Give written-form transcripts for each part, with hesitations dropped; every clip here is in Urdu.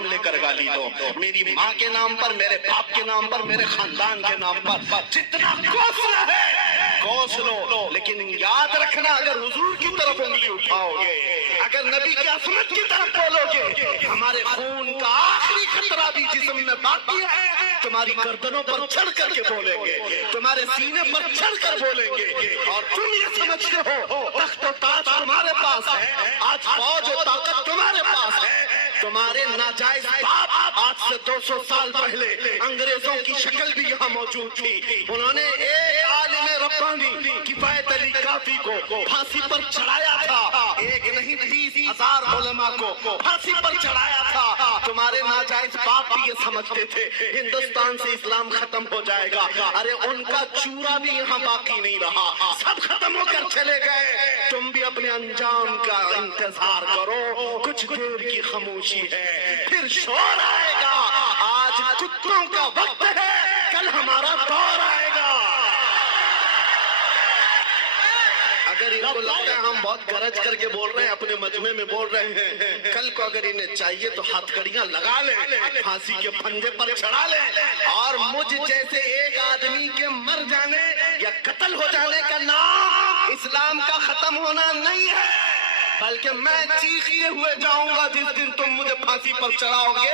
نام لے کر گالی دو، میری ماں کے نام پر، میرے باپ کے نام پر، میرے خاندان کے نام پر جتنا کوسنا ہے کوس لو، لیکن یاد رکھنا اگر حضور کی طرف انگلی اٹھاؤ گے، اگر نبی کی عصمت کی طرف بولو گے، ہمارے خون کا آخری قطرہ بھی جسم میں باقی ہے، تمہاری گردنوں پر چڑھ کر کے بولیں گے، تمہارے سینے پر چڑھ کر بولیں گے، اور تم یہ سمجھتے ہو تخت و تاج تمہارے پاس ہے، آج فوج و طاقت تمہارے پاس ہے، تمہارے ناجائز باپ آج سے 200 سال پہلے انگریزوں کی شکل بھی یہاں موجود تھی، انہوں نے ایک عالم ربانی کفایت علی کافی کو پھانسی پر چڑھایا تھا، ایک نہیں 30,000 علماء کو پھانسی پر چڑھایا تھا، تمہارے ناجائز باپ بھی یہ سمجھتے تھے ہندوستان سے اسلام ختم ہو جائے گا، ارے ان کا چورا بھی یہاں باقی نہیں رہا، سب ختم ہو کر چلے گئے، تم بھی اپنے انجام کا انتظار کرو، کچھ دیر کی خاموشی ہے پھر شور آئے گا، آج کتوں کا وقت ہے کل ہمارا دور آئے گا۔ اگر ان کو لگتا ہے ہم بہت گرج کر کے بول رہے ہیں، اپنے مجمع میں بول رہے ہیں، کل کو اگر انہیں چاہیے تو ہتھ کڑیاں لگا لیں، پھانسی کے پھندے پر چڑھا لیں، اور مجھ جیسے ایک آدمی کے مر جانے یا قتل ہو جانے کا نام اسلام کا ختم ہونا نہیں ہے، بلکہ میں چیخے ہوئے جاؤں گا جس دن تم مجھے پھانسی پر چڑھاؤ گے،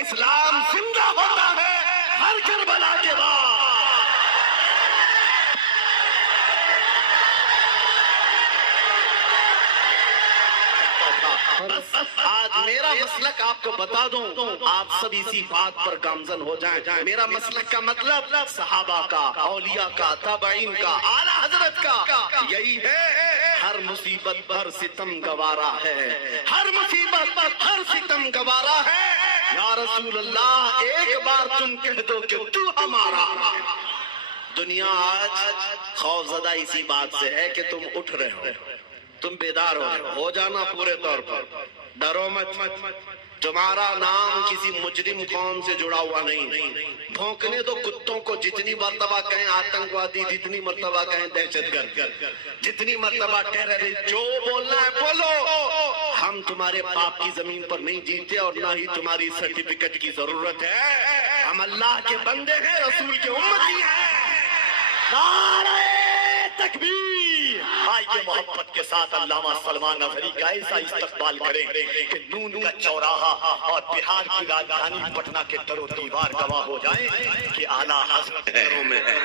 اسلام زندہ ہوتا ہے ہر کربلا کے بعد۔ آج میرا مسلک آپ کو بتا دوں، آپ سب اسی بات پر گامزن ہو جائیں، میرا مسلک کا مطلب صحابہ کا، اولیاء کا، تابعین کا، اعلیٰ حضرت کا یہی ہے، ہر مصیبت پر ستم گوارا ہے، ہر مصیبت پر ہر ستم گوارا ہے، یا رسول اللہ ایک بار تم کہہ دو کہ تو ہمارا۔ دنیا آج خوفزدہ اسی بات سے ہے کہ تم اٹھ رہے ہو، تم بیدار ہو جانا پورے طور پر، ڈرو مت، تمہارا نام کسی مجرم قوم سے جڑا ہوا نہیں، بھونکنے دو کتوں کو، جتنی مرتبہ کہیں آتنکوادی، جتنی مرتبہ کہیں دہشت گرد، جتنی مرتبہ ٹیررسٹ، جو بولنا ہے بولو، ہم تمہارے باپ کی زمین پر نہیں جیتے اور نہ ہی تمہاری سرٹیفکیٹ کی ضرورت ہے، ہم اللہ کے بندے ہیں، رسول کے امتی ہیں۔ نعرہ تکبیر! آئیے محبت کے ساتھ علامہ سلمان اظہری کا ایسا استقبال کریں کہ نون کا چوراہا اور بہار کی راجدھانی پٹنہ کے در و دیوار گواہ ہو جائیں کہ اعلیٰ حضرت میں ہے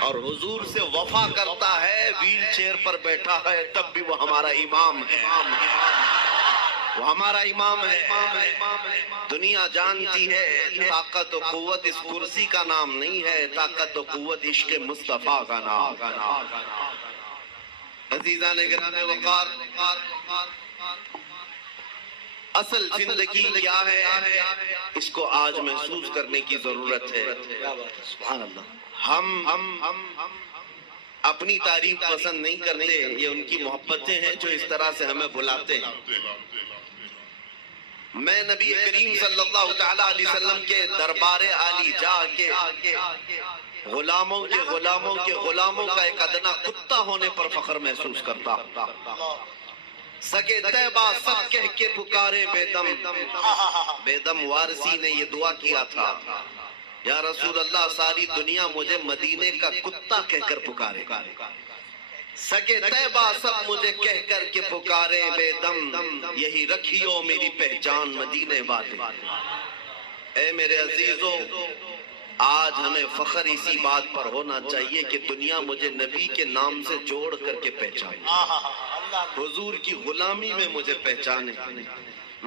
اور حضور سے وفا کرتا ہے، ویل چیئر پر بیٹھا ہے تب بھی وہ ہمارا امام ہے، وہ ہمارا امام ہے۔ دنیا جانتی ہے طاقت و قوت اس کرسی کا نام نہیں ہے، طاقت و قوت عشق مصطفیٰ کا نام۔ عزیزان گرامی وقار، اصل زندگی کیا ہے اس کو آج محسوس کرنے کی ضرورت ہے۔ سبحان اللہ۔ ہم اپنی تعریف پسند نہیں کرتے، یہ ان کی محبتیں ہیں جو اس طرح سے ہمیں بلاتے ہیں۔ میں نبی کریم صلی اللہ تعالیٰ علیہ وسلم کے دربار عالی جا کے غلاموں کا ایک ادنا کتا ہونے پر فخر محسوس کرتا ہوں۔ سگے طیبہ سب کہہ کے پکارے بے دم وارثی نے یہ دعا کیا تھا، یا رسول اللہ ساری دنیا مجھے مدینے کا کتا کہہ کر پکارے، سگے طیبہ سب مجھے کہہ کر کے پکارے بے دم، یہی رکھیو میری پہچان مدینے والے۔ اے میرے عزیزو، آج ہمیں فخر اسی بات پر ہونا چاہیے کہ دنیا مجھے نبی کے نام سے جوڑ کر کے پہچانے، حضور کی غلامی میں مجھے پہچانے،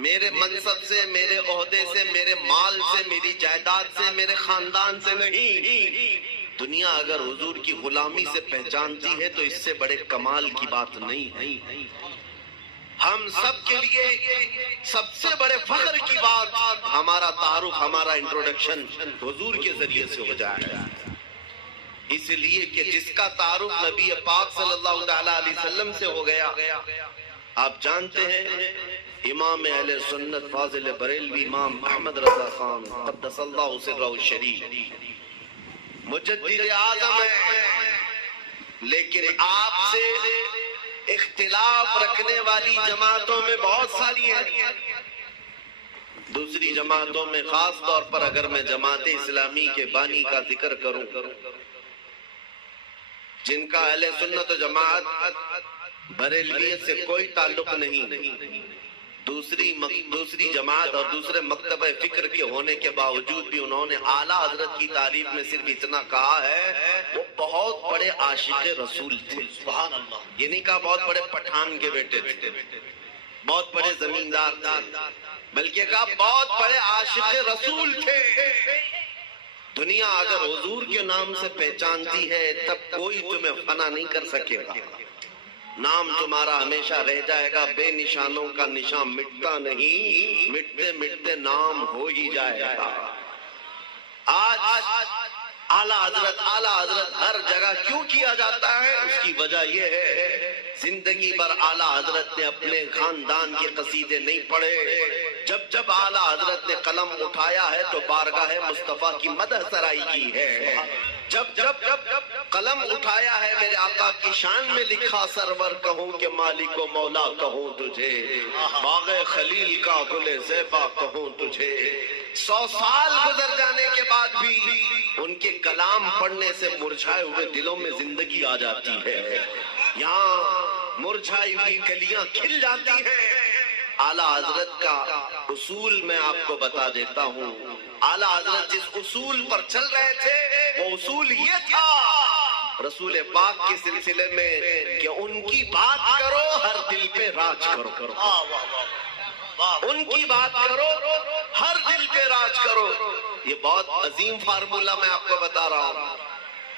میرے منصب سے، میرے عہدے سے، میرے مال سے، میری جائیداد سے، میرے خاندان سے نہیں۔ دنیا اگر حضور کی غلامی سے پہچانتی ہے تو اس سے بڑے کمال کی بات نہیں ہے۔ ہم سب کے لیے سب سے بڑے فخر کی بات ہمارا تعارف، ہمارا انٹروڈکشن حضور کے ذریعے سے ہو جائے، اس لیے کہ جس کا تعارف نبی پاک صلی اللہ علیہ وسلم سے ہو گیا، آپ جانتے ہیں امام اہل سنت فاضل بریلوی امام احمد رضا خان قدس اللہ سرہ الشریف مجدد اعظم ہے، لیکن آپ سے اختلاف رکھنے والی جماعتوں میں بہت ساری ہیں، دوسری جماعتوں میں خاص طور پر اگر میں جماعت اسلامی کے بانی کا ذکر کروں جن کا اہل سنت و جماعت بریلویت سے کوئی تعلق نہیں، دوسری جماعت اور دوسرے مکتبہ فکر کے ہونے کے باوجود بھی انہوں نے اعلیٰ حضرت کی تعریف میں صرف اتنا کہا ہے وہ بہت بڑے عاشق رسول تھے. سبحان اللہ. یہ نہیں کہا بہت بڑے پٹھان کے بیٹے تھے، بہت بڑے زمیندار تھے، بلکہ کہا بہت بڑے عاشق رسول تھے. دنیا اگر حضور کے نام سے پہچانتی ہے تب کوئی تمہیں فنا نہیں کر سکے گا. نام تمہارا ہمیشہ رہ جائے گا، بے نشانوں کا نشان مٹتا نہیں، مٹتے مٹتے نام ہو ہی جائے گا. آج اعلیٰ حضرت ہر جگہ کیوں کیا جاتا ہے؟ اس کی وجہ یہ ہے زندگی بھر اعلیٰ حضرت نے اپنے خاندان کے قصیدے نہیں پڑھے. جب اعلیٰ حضرت نے قلم اٹھایا ہے تو بارگاہ مصطفیٰ کی مدح سرائی کی ہے. جب قلم اٹھایا ہے میرے آقا کی شان میں لکھا سرور کہوں کہ مالک و مولا کہوں تجھے، باغ خلیل کا گل زیبا کہوں تجھے. 100 سال گزر جانے کے بعد بھی ان کے کلام پڑھنے سے مرجھائے ہوئے دلوں میں زندگی آ جاتی ہے. یہاں مرجھائی ہوئی کلیاں کھل جاتی ہیں. اعلیٰ حضرت کا اصول میں آپ کو بتا دیتا ہوں. اعلیٰ حضرت جس اصول پر چل رہے تھے وہ اصول یہ تھا رسول پاک کے سلسلے میں کہ ان کی بات کرو ہر دل پہ راج کرو. ان کی بات کرو ہر دل پہ راج کرو. یہ بہت عظیم فارمولہ میں آپ کو بتا رہا ہوں.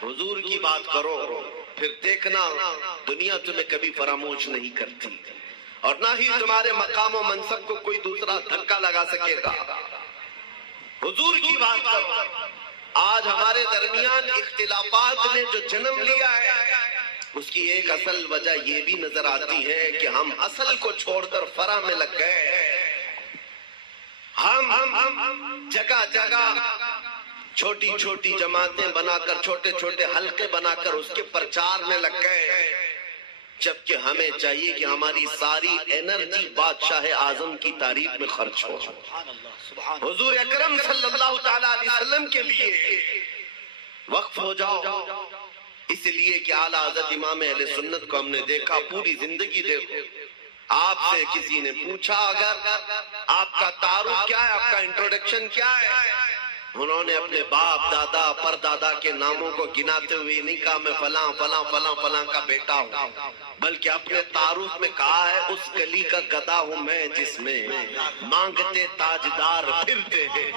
حضور کی بات کرو پھر دیکھنا دنیا تمہیں کبھی فراموش نہیں کرتی اور نہ ہی تمہارے مقام و منصب کو کوئی دوسرا دھکا لگا سکے گا. حضور کی بات کرو. آج ہمارے درمیان اختلافات نے جو جنم لیا ہے اس کی ایک اصل وجہ یہ بھی نظر آتی ہے کہ ہم اصل کو چھوڑ کر فرع میں لگ گئے. ہم جگہ جگہ چھوٹی چھوٹی جماعتیں بنا کر چھوٹے چھوٹے حلقے بنا کر اس کے پرچار میں لگ گئے، جبکہ ہمیں چاہیے کہ ہماری ساری انرجی بادشاہ اعظم کی تعریف میں خرچ ہو. حضور اکرم صلی اللہ تعالی علیہ وسلم کے لیے وقف ہو جاؤ. اس لیے کہ اعلیٰ حضرت امام اہل سنت کو ہم نے دیکھا پوری زندگی دیکھو. آپ سے کسی نے پوچھا اگر آپ کا تعارف کیا ہے، آپ کا انٹروڈکشن کیا ہے، انہوں نے اپنے باپ دادا پر دادا کے ناموں کو گناتے ہوئے نہیں کہا میں فلاں فلاں فلاں فلاں کا بیٹا ہوں، بلکہ اپنے تعارف میں کہا ہے اس گلی کا گدھا ہوں میں جس میں مانگتے تاجدار پھرتے ہیں،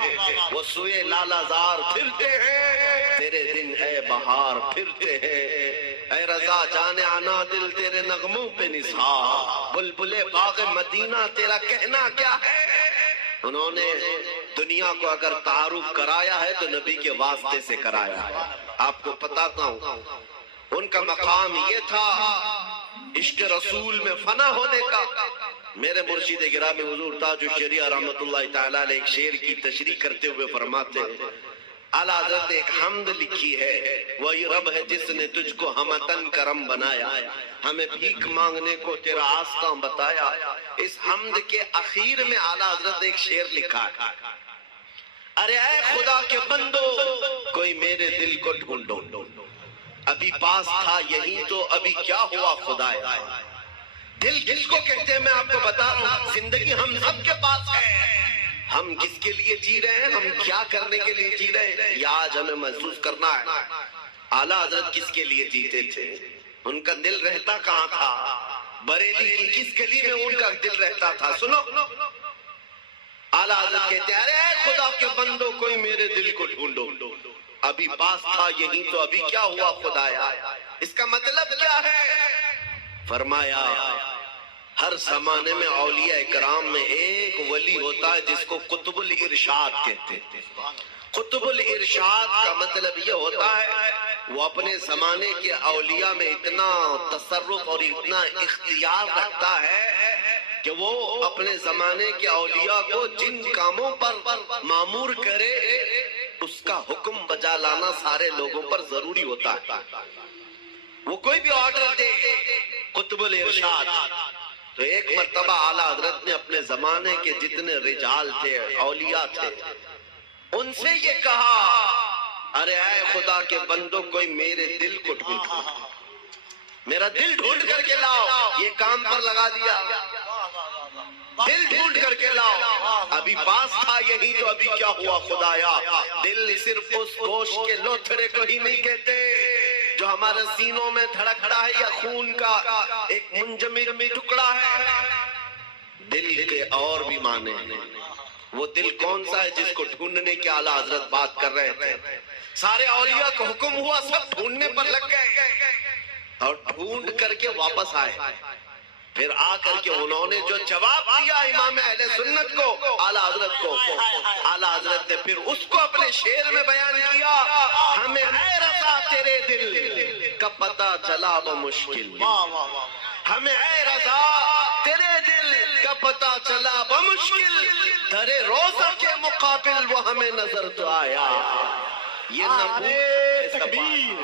وہ سوئے لالا زار پھرتے ہیں، تیرے دن اے بہار پھرتے ہیں، اے رضا جانے آنا دل تیرے نغموں پہ نثار، بلبلے باغ مدینہ تیرا کہنا کیا ہے. انہوں نے دنیا کو اگر تعارف کرایا ہے تو نبی کے واسطے سے کرایا ہے. آپ کو بتاتا ہوں ان کا مقام یہ تھا عشق رسول میں فنا ہونے کا. میرے مرشد گرامی حضور تاج الشریعہ رحمت اللہ تعالیٰ علیہ ایک شعر کی تشریح کرتے ہوئے فرماتے ہیں اعلیٰ حضرت ایک حمد لکھی ہے، وہی رب ہے جس نے تجھ کو ہمتن کرم بنایا، ہمیں بھیک مانگنے کو تیرا آستاں بتایا. اس حمد کے اخیر میں اعلیٰ حضرت ایک شعر لکھا ہے، ارے اے خدا کے بندو کوئی میرے دل کو ڈھونڈو، ابھی پاس تھا یہی تو ابھی کیا ہوا خدایا. دل کس کو کہتے ہیں میں آپ کو بتا رہا ہوں. زندگی ہم سب کے پاس ہے، ہم کس کے لیے جی رہے ہیں، ہم کیا کرنے کے لیے جی رہے ہیں، یہ آج ہمیں محسوس کرنا ہے. اعلیٰ حضرت کس کے لیے جیتے تھے، ان کا دل رہتا کہاں تھا، بریلی کی کس گلی میں ان کا دل رہتا تھا. سنو اعلیٰ حضرت کہتے ہیں ارے خدا کے بندو کوئی میرے دل کو ڈھونڈو، ابھی پاس تھا یہی تو ابھی کیا ہوا خدایا. اس کا مطلب کیا ہے؟ فرمایا ہر زمانے میں اولیاء اکرام میں ایک ولی ہوتا ہے جس کو قطب الارشاد کہتے ہیں. قطب الارشاد کا مطلب یہ ہوتا ہے وہ اپنے زمانے کے اولیاء میں اتنا تصرف اور اتنا اختیار رکھتا ہے کہ وہ اپنے زمانے کے اولیاء کو جن کاموں پر مامور کرے اس کا حکم بجا لانا سارے لوگوں پر ضروری ہوتا ہے. وہ کوئی بھی آرڈر دے قطب الارشاد تو ایک مرتبہ اعلیٰ حضرت نے اپنے زمانے کے جتنے رجال تھے، اولیاء تھے، ان سے یہ کہا، ارے اے خدا کے بندوں، کوئی میرے دل کو ڈھونڈ، میرا دل ڈھونڈ کر کے لاؤ۔ یہ کام پر لگا دیا، دل ڈھونڈ کر کے لاؤ۔ ابھی پاس تھا یہی تو ابھی کیا ہوا خدایا؟ دل صرف اس گوشت کے لوتھڑے کو ہی نہیں کہتے جو ہمارے سینوں میں دھڑکتا ہے، یا خون کا ایک منجمد ٹکڑا ہے۔ دل کے اور بھی معنی ہیں۔ وہ دل کون سا ہے جس کو ڈھونڈنے کے اعلیٰ حضرت بات کر رہے تھے؟ سارے اولیاء کو حکم ہوا، سب ڈھونڈنے پر لگ گئے اور ڈھونڈ کر کے واپس آئے۔ پھر آ کر کے انہوں نے جو جواب دیا امام اہل سنت کو، اعلیٰ حضرت کو، اعلیٰ حضرت نے پھر اس کو اپنے شعر میں بیان کیا، ہمیں اے رضا تیرے دل کا پتہ چلا بمشکل، ہمیں اے رضا تیرے دل کا پتہ چلا بمشکل، در روزہ کے مقابل وہ ہمیں نظر تو آیا۔ یہ نعرہ تکبیر،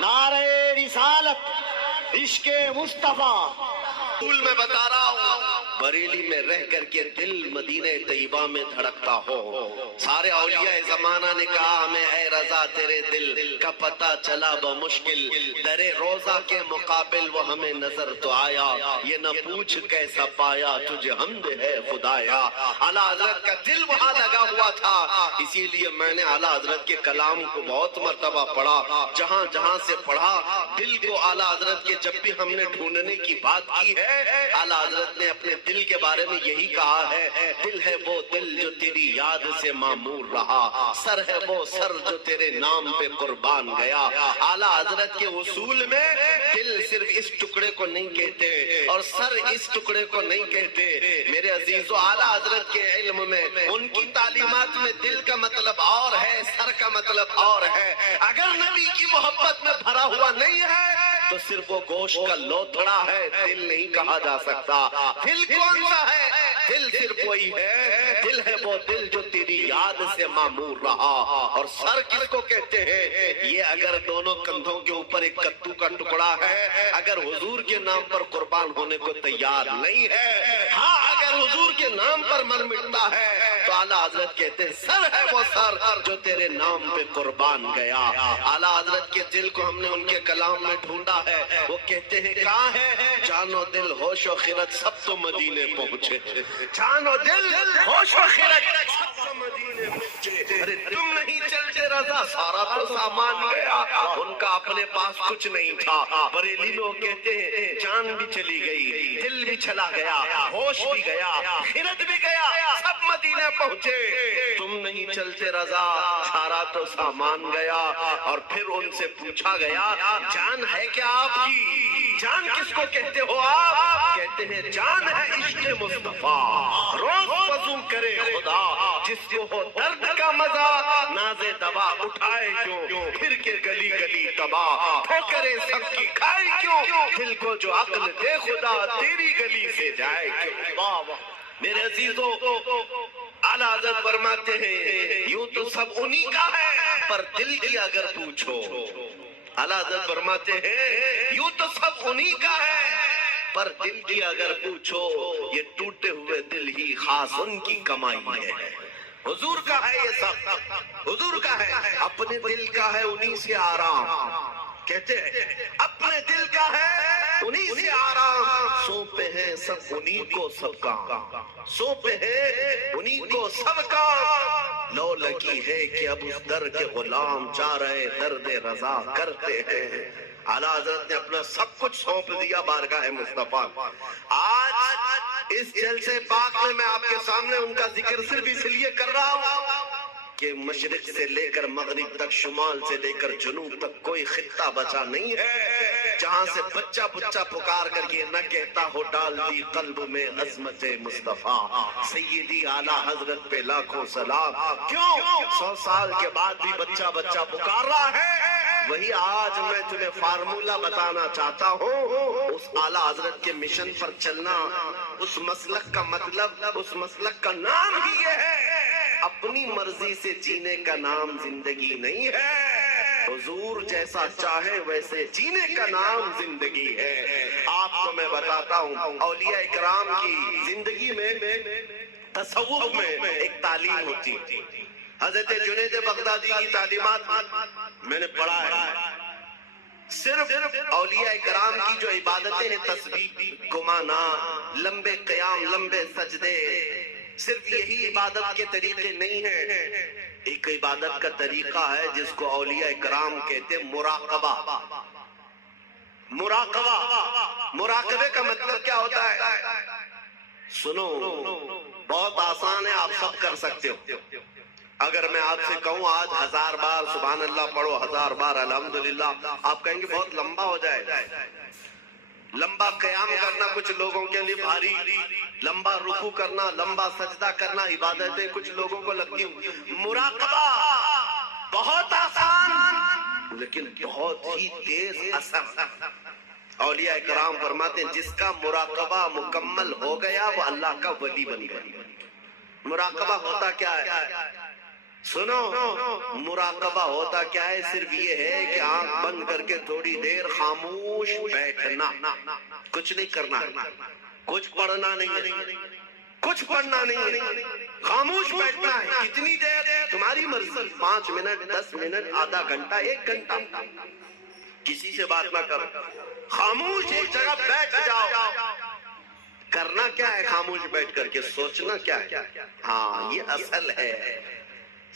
نعرہ رسالت، عشق مصطفیٰ۔ میں بتا رہا ہوں، بریلی میں رہ کر کے دل مدینہ طیبہ میں دھڑکتا ہو۔ سارے اولیاء زمانہ نے کہا، ہمیں اے رضا تیرے دل کا پتہ چلا بمشکل، در روزہ کے مقابل وہ ہمیں نظر تو آیا، یہ نہ پوچھ کیسا پایا تجھے حمد ہے خدایا۔ اعلیٰ حضرت کا دل وہاں لگا ہوا تھا، اسی لیے میں نے اعلیٰ حضرت کے کلام کو بہت مرتبہ پڑھا، جہاں جہاں سے پڑھا دل کو اعلیٰ حضرت کے جب بھی ہم نے ڈھونڈنے کی بات کی ہے، اعلیٰ حضرت نے اپنے دل کے بارے میں یہی کہا ہے، دل ہے وہ دل جو تیری یاد سے معمور رہا، سر ہے وہ سر جو تیرے نام پہ قربان گیا۔ اعلیٰ حضرت کے اصول میں دل صرف اس ٹکڑے کو نہیں کہتے اور سر اس ٹکڑے کو نہیں کہتے۔ میرے عزیزو، اعلیٰ حضرت کے علم میں، ان کی تعلیمات میں دل کا مطلب اور ہے، سر کا مطلب اور ہے۔ اگر نبی کی محبت میں بھرا ہوا نہیں ہے تو صرف وہ گوشت کا لوتھڑا ہے، دل نہیں کہا جا سکتا۔ دل کون سا ہے؟ دل صرف وہی ہے، دل ہے وہ دل جو تیری یاد سے معمور رہا۔ اور سر کس کو کہتے ہیں؟ یہ اگر دونوں کندھوں کے اوپر ایک کدو کا ٹکڑا ہے، اگر حضور کے نام پر قربان ہونے کو تیار نہیں ہے، ہاں اگر حضور کے نام پر من مٹتا ہے تو اعلیٰ حضرت کہتے ہیں سر ہے وہ سر جو تیرے نام پہ قربان گیا۔ اعلیٰ حضرت کے دل کو ہم نے ان کے کلام میں ڈھونڈا ہے، وہ کہتے ہیں کہاں ہے جان و دل ہوش و خرد سب تو مدینے پہنچے، جان و دل ہوش و خرد سب تو مدینے پہنچے۔ ارے تم نہیں چلتے رضا، سارا تو سامان گیا۔ ان کا اپنے پاس کچھ نہیں تھا۔ بریلی میں وہ کہتے ہیں جان بھی چلی گئی، دل بھی چلا گیا، ہوش بھی گیا، خرد بھی گیا، سب مدینے پہنچے۔ تم نہیں چلتے رضا، سارا تو سامان گیا۔ اور پھر ان سے پوچھا گیا جان ہے کیا آپ کی؟ جان کس کو کہتے ہو آپ؟ کہتے ہیں جان ہے عشق مصطفیٰ، روز وضو کرے خدا، جس کو ہو درد کا مزہ، ناز دوا اٹھائے کیوں، پھر کے گلی گلی تباہ، ٹھوکریں سب کی کھائے کیوں، دل کو جو عقل دے خدا، تیری گلی سے جائے کیوں۔ میرے عزیزو، اعلیٰ حضرت فرماتے ہیں یوں تو سب انہی کا ہے، پر دل کی اگر پوچھو، اعلیٰ حضرت فرماتے ہیں یوں تو سب انہی کا ہے، پر دل کی اگر پوچھو، یہ ٹوٹے ہوئے دل ہی خاص ان کی کمائی ہے۔ حضور کا ہے یہ سب، حضور کا ہے، اپنے دل کا ہے انہی سے آرام۔ کہتے ہیں اپنے دل کا ہے انہی سے آرام، سونپے ہیں سب انہی کو سب کام، سونپے ہیں انہی کو سب کام۔ لو لگی ہے کہ اب اس در کے غلام چاہ رہے درد رضا کرتے ہیں۔ اعلیٰ حضرت نے اپنا سب کچھ سونپ دیا بارگاہ مصطفیٰ۔ آج اس جلسے پاک میں میں آپ کے سامنے ان کا ذکر صرف اس لیے کر رہا ہوں کہ مشرق سے لے کر مغرب تک، شمال سے لے کر جنوب تک کوئی خطہ بچا نہیں ہے جہاں سے بچہ بچہ پکار کر کے نہ کہتا ہو ڈال دی قلب میں عظمت مصطفیٰ۔ سیدی اعلیٰ حضرت پہ لاکھوں سلام۔ کیوں 100 سال کے بعد بھی بچہ بچہ پکار رہا ہے؟ وہی آج میں تمہیں فارمولہ بتانا چاہتا ہوں، اس اعلیٰ حضرت کے مشن پر چلنا، اس مسلک کا مطلب، اس مسلک کا نام ہی یہ ہے، اپنی مرضی سے جینے کا نام زندگی نہیں ہے۔ حضور جیسا چاہے ویسے جینے کا نام زندگی ہے. آپ کو میں بتاتا ہوں اولیاء اکرام کی زندگی میں تصوف میں ایک تعلیم ہوتی. حضرت جنید بغدادی کی تعلیمات میں نے پڑھا ہے. صرف اولیاء اکرام کی جو عبادتیں ہیں تسبیح گمانا لمبے قیام لمبے سجدے صرف یہی عبادت کے طریقے نہیں ہیں. ایک عبادت کا طریقہ ہے جس کو اولیاء اکرام کہتے ہیں مراقبہ. مراقبے کا مطلب کیا ہوتا ہے؟ سنو بہت آسان ہے آپ سب کر سکتے ہو. اگر میں آپ سے کہوں آج 1000 بار سبحان اللہ پڑھو 1000 بار الحمدللہ آپ کہیں گے بہت لمبا ہو جائے. لمبا قیام کرنا کچھ لوگوں کے لیے بھاری لمبا رکوع کرنا لمبا سجدہ کرنا عبادتیں کچھ لوگوں کو لگتی ہیں. مراقبہ بہت آسان لیکن بہت ہی تیز اثر. اولیاء کرام فرماتے ہیں جس کا مراقبہ مکمل ہو گیا وہ اللہ کا ولی بن گیا. مراقبہ ہوتا کیا ہے؟ سنو مراقبہ ہوتا کیا ہے؟ صرف یہ ہے کہ آنکھ بند کر کے تھوڑی دیر خاموش بیٹھنا. کچھ نہیں کرنا کچھ پڑھنا نہیں کچھ پڑھنا نہیں خاموش بیٹھنا ہے. کتنی دیر؟ تمہاری مرضی. 5 منٹ 10 منٹ آدھا گھنٹہ 1 گھنٹہ. کسی سے بات نہ کرو خاموش ایک جگہ بیٹھ جاؤ. کرنا کیا ہے خاموش بیٹھ کر کے؟ سوچنا کیا ہے؟ ہاں یہ اصل ہے.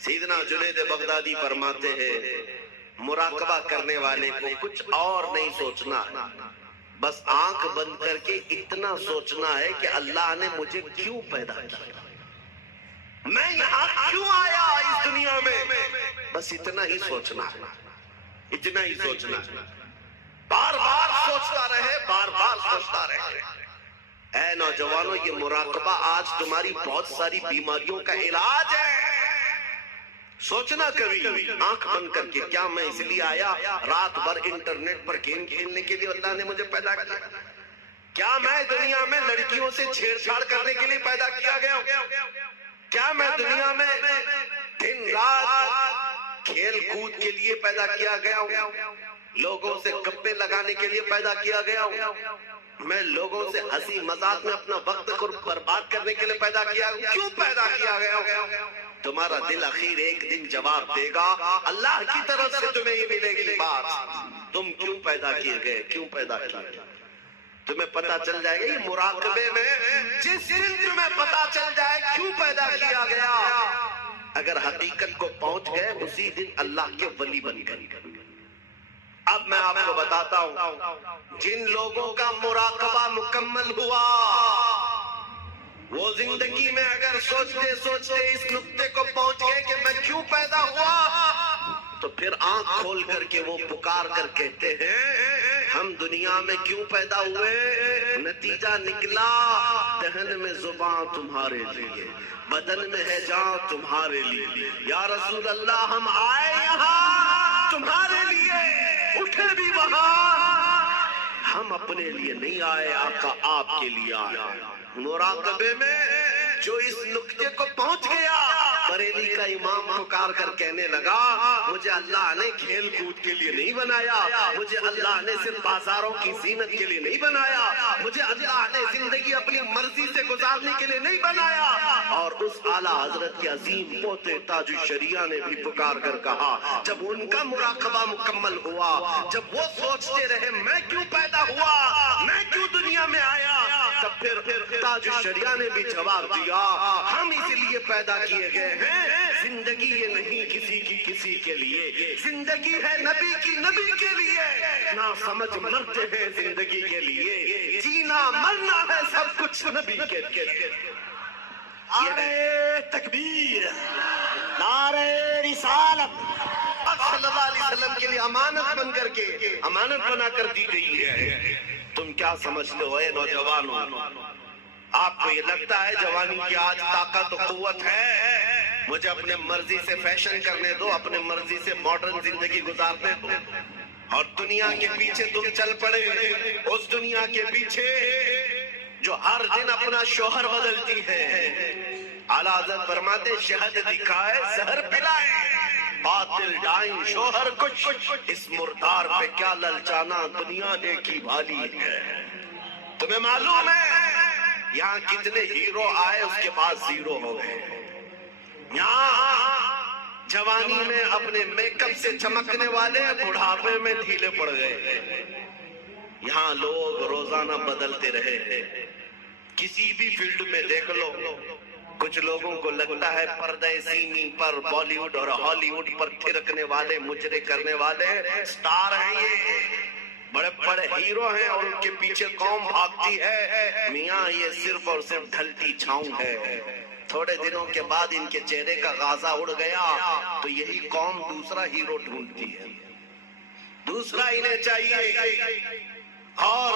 سیدنا جنید بغدادی فرماتے ہیں مراقبہ کرنے والے کو کچھ اور نہیں سوچنا بس آنکھ بند کر کے اتنا سوچنا ہے کہ اللہ نے مجھے کیوں پیدا کیا, میں یہاں کیوں آیا اس دنیا میں. بس اتنا ہی سوچنا اتنا ہی سوچنا. بار بار سوچتا رہے بار بار سوچتا رہے. اے نوجوانوں یہ مراقبہ آج تمہاری بہت ساری بیماریوں کا علاج ہے. سوچنا کبھی آنکھ بند کر کے کیا میں اس لیے آیا رات بھر انٹرنیٹ پر گیم کھیلنے کے لیے اللہ نے مجھے پیدا کیا؟ کیا میں دنیا میں لڑکیوں سے چھیڑ چھاڑ کرنے کے لیے پیدا کیا گیا؟ کیا میں دنیا میں دن رات کھیل کود کے لیے پیدا کیا گیا؟ لوگوں سے گپے لگانے کے لیے پیدا کیا گیا؟ میں لوگوں سے ہنسی مذاق میں اپنا وقت برباد کرنے کے لیے پیدا کیا؟ کیوں پیدا کیا گیا؟ تمہارا دل اخیر ایک دن جواب دے گا. اللہ کی طرف سے تمہیں یہ ملے گی بات تم کیوں پیدا کیے گئے کیوں پیدا کیے گئے. تمہیں پتا چل جائے گا یہ مراقبے میں جس دن تمہیں پتا چل جائے کیوں پیدا کیا گیا اگر حقیقت کو پہنچ گئے اسی دن اللہ کے ولی بن گئے. اب میں آپ کو بتاتا ہوں جن لوگوں کا مراقبہ مکمل ہوا وہ زندگی میں اگر سوچتے سوچتے اس نقطے کو پہنچ گئے کہ میں کیوں پیدا ہوا تو پھر آنکھ کھول کر کے وہ پکار کر کہتے ہیں ہم دنیا میں کیوں پیدا ہوئے. نتیجہ نکلا دہن میں زبان تمہارے لیے بدن میں ہے جان تمہارے لیے. یا رسول اللہ ہم آئے یہاں تمہارے لیے اٹھے بھی وہاں ہم اپنے لیے نہیں آئے آقا آپ کے لیے آئے. مراقبے میں جو اس نقطے کو پہنچ گیا بریلی کا امام پکار کر کہنے لگا مجھے اللہ نے کھیل کود کے لیے نہیں بنایا مجھے اللہ نے صرف بازاروں کی زینت کے لیے نہیں بنایا مجھے اللہ نے زندگی اپنی مرضی سے گزارنے کے لیے نہیں بنایا. اور اس اعلیٰ حضرت کے عظیم پوتے تاج الشریعہ نے بھی پکار کر کہا جب ان کا مراقبہ مکمل ہوا جب وہ سوچتے رہے میں کیوں پیدا ہوا میں کیوں دنیا میں آیا تب پھر تاج الشریعہ نے بھی جواب دیا ہم اس لیے پیدا کیے گئے ہیں زندگی یہ نہیں کسی کی کسی کے لیے زندگی ہے نبی کی نبی کے لیے. نہ سمجھ مرتے ہیں زندگی کے لیے جینا مرنا ہے سب کچھ نبی کے لیے. نعرہ تکبیر نعرہ رسالت صلی اللہ علیہ وسلم کے لیے امانت بن کر کے امانت بنا کر دی گئی ہے. تم کیا سمجھتے ہو اے نوجوانوں آپ کو یہ لگتا ہے جوانی کی آج طاقت و قوت ہے مجھے اپنے مرضی سے فیشن کرنے دو اپنے مرضی سے ماڈرن زندگی گزارنے دو اور دنیا کے پیچھے تم چل پڑے اس دنیا کے پیچھے جو ہر دن اپنا شوہر بدلتی ہے. اعلیٰ حضرت فرماتے شہد دکھائے زہر پلائے باطل ڈائن شوہر کچھ، اس مردار پہ کیا للچانا، دنیا دیکھی بھالی ہے۔ تمہیں معلوم ہے یہاں کتنے ہیرو آئے اس کے بعد زیرو ہو گئے۔ یہاں جوانی میں اپنے میک اپ سے چمکنے والے بڑھاپے میں ڈھیلے پڑ گئے۔ یہاں لوگ روزانہ بدلتے رہے ہیں، کسی بھی فیلڈ میں دیکھ لو۔ کچھ لوگوں کو لگتا ہے پردہ سیمی پر بالی ووڈ اور ہالی ووڈ پر تھرکنے والے مجرے کرنے والے سٹار ہیں، یہ بڑے بڑے ہیرو ہیں اور ان کے پیچھے قوم بھاگتی ہے۔ میاں یہ صرف اور صرف ڈھلتی چھاؤں ہے، تھوڑے دنوں کے بعد ان کے چہرے کا غازہ اڑ گیا تو یہی قوم دوسرا ہیرو ڈھونڈتی ہے، دوسرا انہیں چاہیے۔ اور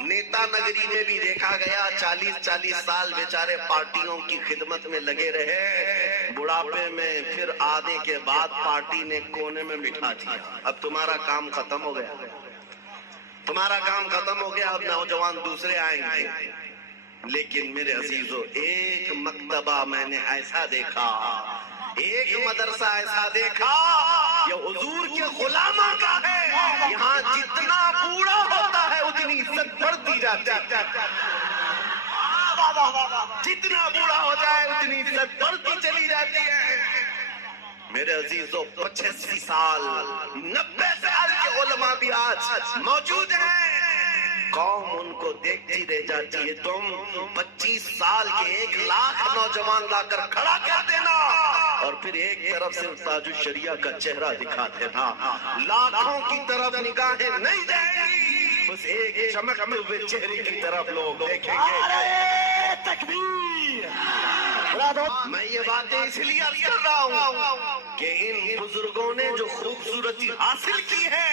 نیتا نگری میں بھی دیکھا گیا 40 سال بیچارے پارٹیوں کی خدمت میں لگے رہے، بڑھاپے میں پھر آنے کے بعد پارٹی نے کونے میں بٹھا دیا۔ اب تمہارا کام ختم ہو گیا، تمہارا کام ختم ہو گیا، اب نوجوان دوسرے آئیں گے۔ لیکن میرے عزیزو، ایک مکتبہ میں نے ایسا دیکھا، ایک مدرسہ ایسا دیکھا، یہ حضور کے غلاموں کا ہے۔ یہاں جتنا بوڑھا ہوتا ہے اتنی عزت بڑھتی جاتی ہے، جتنا بوڑھا ہو جائے اتنی عزت بڑھتی چلی جاتی ہے۔ میرے عزیزو، 85 سال 90 سال کے علماء بھی آج موجود ہیں، قوم ان کو دیکھتی رہ جاتی ہے۔ تم 25 سال کے 1 لاکھ نوجوان لا کر کھڑا کر دینا اور پھر ایک طرف سے تاج الشریعہ کا چہرہ دکھاتے نا، لاکھوں کی طرف نگاہیں نہیں جائیں گی، بس ایک چمکتے ہوئے چہرے کی طرف لوگ دیکھیں گے۔ نعرہ تکبیر! میں یہ باتیں اس لیے عرض کر رہا ہوں کہ ان بزرگوں نے جو خوبصورتی حاصل کی ہے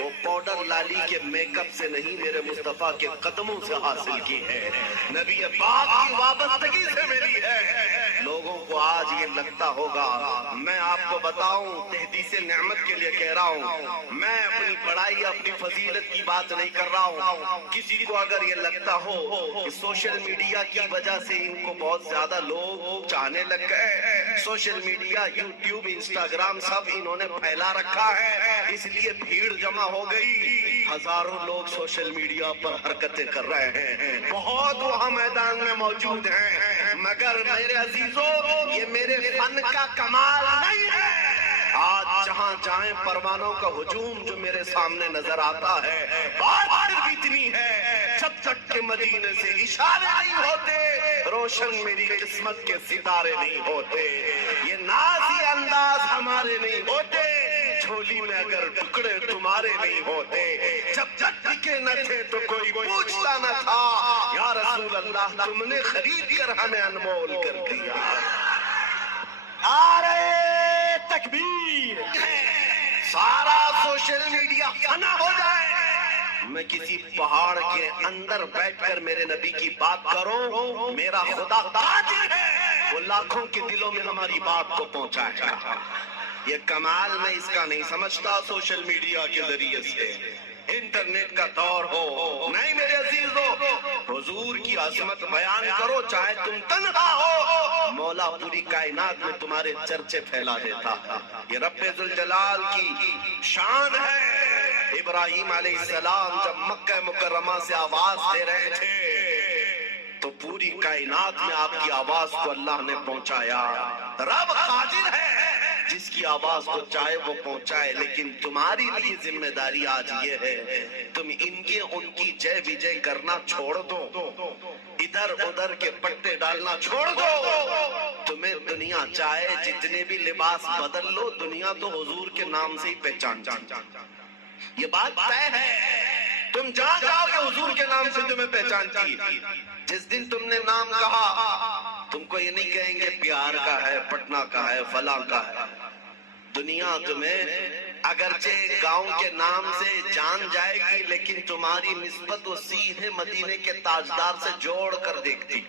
وہ پاؤڈر لالی کے میک اپ سے نہیں، میرے مصطفیٰ کے قدموں سے حاصل کی ہے، نبی پاک کی وابستگی سے ملی ہے۔ لوگوں کو آج یہ لگتا ہوگا، میں آپ کو بتاؤں، تحدیث نعمت کے لیے کہہ رہا ہوں، میں اپنی بڑائی اپنی فضیلت کی بات نہیں کر رہا ہوں۔ کسی کو اگر یہ لگتا ہو کہ سوشل میڈیا کی وجہ سے ان کو بہت زیادہ لوگ چاہنے لگ گئے، سوشل میڈیا، یوٹیوب، انسٹاگرام سب انہوں نے پھیلا رکھا ہے، اس لیے بھیڑ جمع ہو گئی، ہزاروں لوگ سوشل میڈیا پر حرکتیں کر رہے ہیں، بہت وہاں میدان میں موجود ہیں، مگر میرے عزیزو یہ میرے فن کا کمال نہیں ہے۔ آج جہاں جائیں پروانوں کا ہجوم جو میرے سامنے نظر آتا ہے، بات پھر بھی اتنی ہے، جب تک کہ مدینے سے اشارے نہیں ہوتے روشن میری قسمت کے ستارے نہیں ہوتے، یہ نازی انداز ہمارے نہیں ہوتے، جھولی میں اگر ٹکڑے تمہارے نہیں ہوتے، جب تک ٹکے نہ تھے تو کوئی پوچھتا نہ تھا، یا رسول اللہ تم نے خرید کر ہمیں انمول کر دیا۔ نعرہ تکبیر! سارا سوشل میڈیا فنا ہو جائے، میں کسی پہاڑ کے اندر بیٹھ کر میرے نبی کی بات کروں، میرا خدا قادر ہے وہ لاکھوں کے دلوں میں ہماری بات کو پہنچائے گا۔ یہ کمال میں اس کا نہیں سمجھتا سوشل میڈیا کے ذریعے سے، انٹرنیٹ کا دور ہو، نہیں میرے عزیزو، حضور کی عظمت بیان کرو چاہے تم تنہا ہو، مولا پوری کائنات میں تمہارے چرچے پھیلا دیتا ہے، یہ رب ذوالجلال کی شان ہے۔ ابراہیم علیہ السلام جب مکہ مکرمہ سے آواز دے رہے تھے تو پوری کائنات میں آپ کی آواز کو اللہ نے پہنچایا۔ رب قادر ہے جس کی آواز کو چاہے وہ پہنچائے، لیکن تمہاری بھی ذمہ داری آج یہ ہے تم ان کی جے وجے کرنا چھوڑ دو، ادھر ادھر کے پٹے ڈالنا چھوڑ دو۔ تمہیں دنیا چاہے جتنے بھی لباس بدل لو، دنیا تو حضور کے نام سے ہی پہچان یہ بات طے ہے، تم جہاں جاؤ گے حضور کے نام سے تمہیں پہچانتی۔ جس دن تم نے نام کہا تم کو یہ نہیں کہیں گے پیار کا ہے، پٹنہ کا ہے، فلاں کا ہے، دنیا تمہیں اگرچہ گاؤں کے نام سے جان جائے گی لیکن تمہاری نسبت وہ سیدھے مدینے کے تاجدار سے جوڑ کر دیکھتی،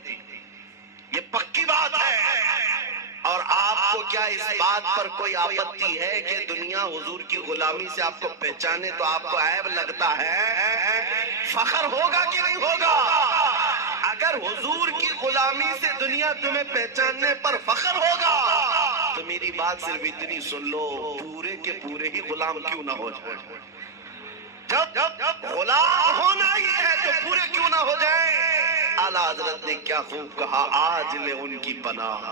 یہ پکی بات ہے۔ اور آپ کو کیا اس بات پر کوئی آپتی ہے کہ دنیا حضور کی غلامی سے آپ کو پہچانے تو آپ کو عیب لگتا ہے؟ فخر ہوگا کہ نہیں ہوگا؟ اگر حضور کی غلامی سے دنیا تمہیں پہچاننے پر فخر ہوگا تو تو میری بات صرف اتنی سن لو، پورے کے پورے ہی غلام کیوں نہ ہو جائے؟ جب غلام ہونا ہی ہے تو پورے کیوں نہ ہو جائے؟ اعلیٰ حضرت نے کیا خوب کہا، آج لے ان کی پناہ،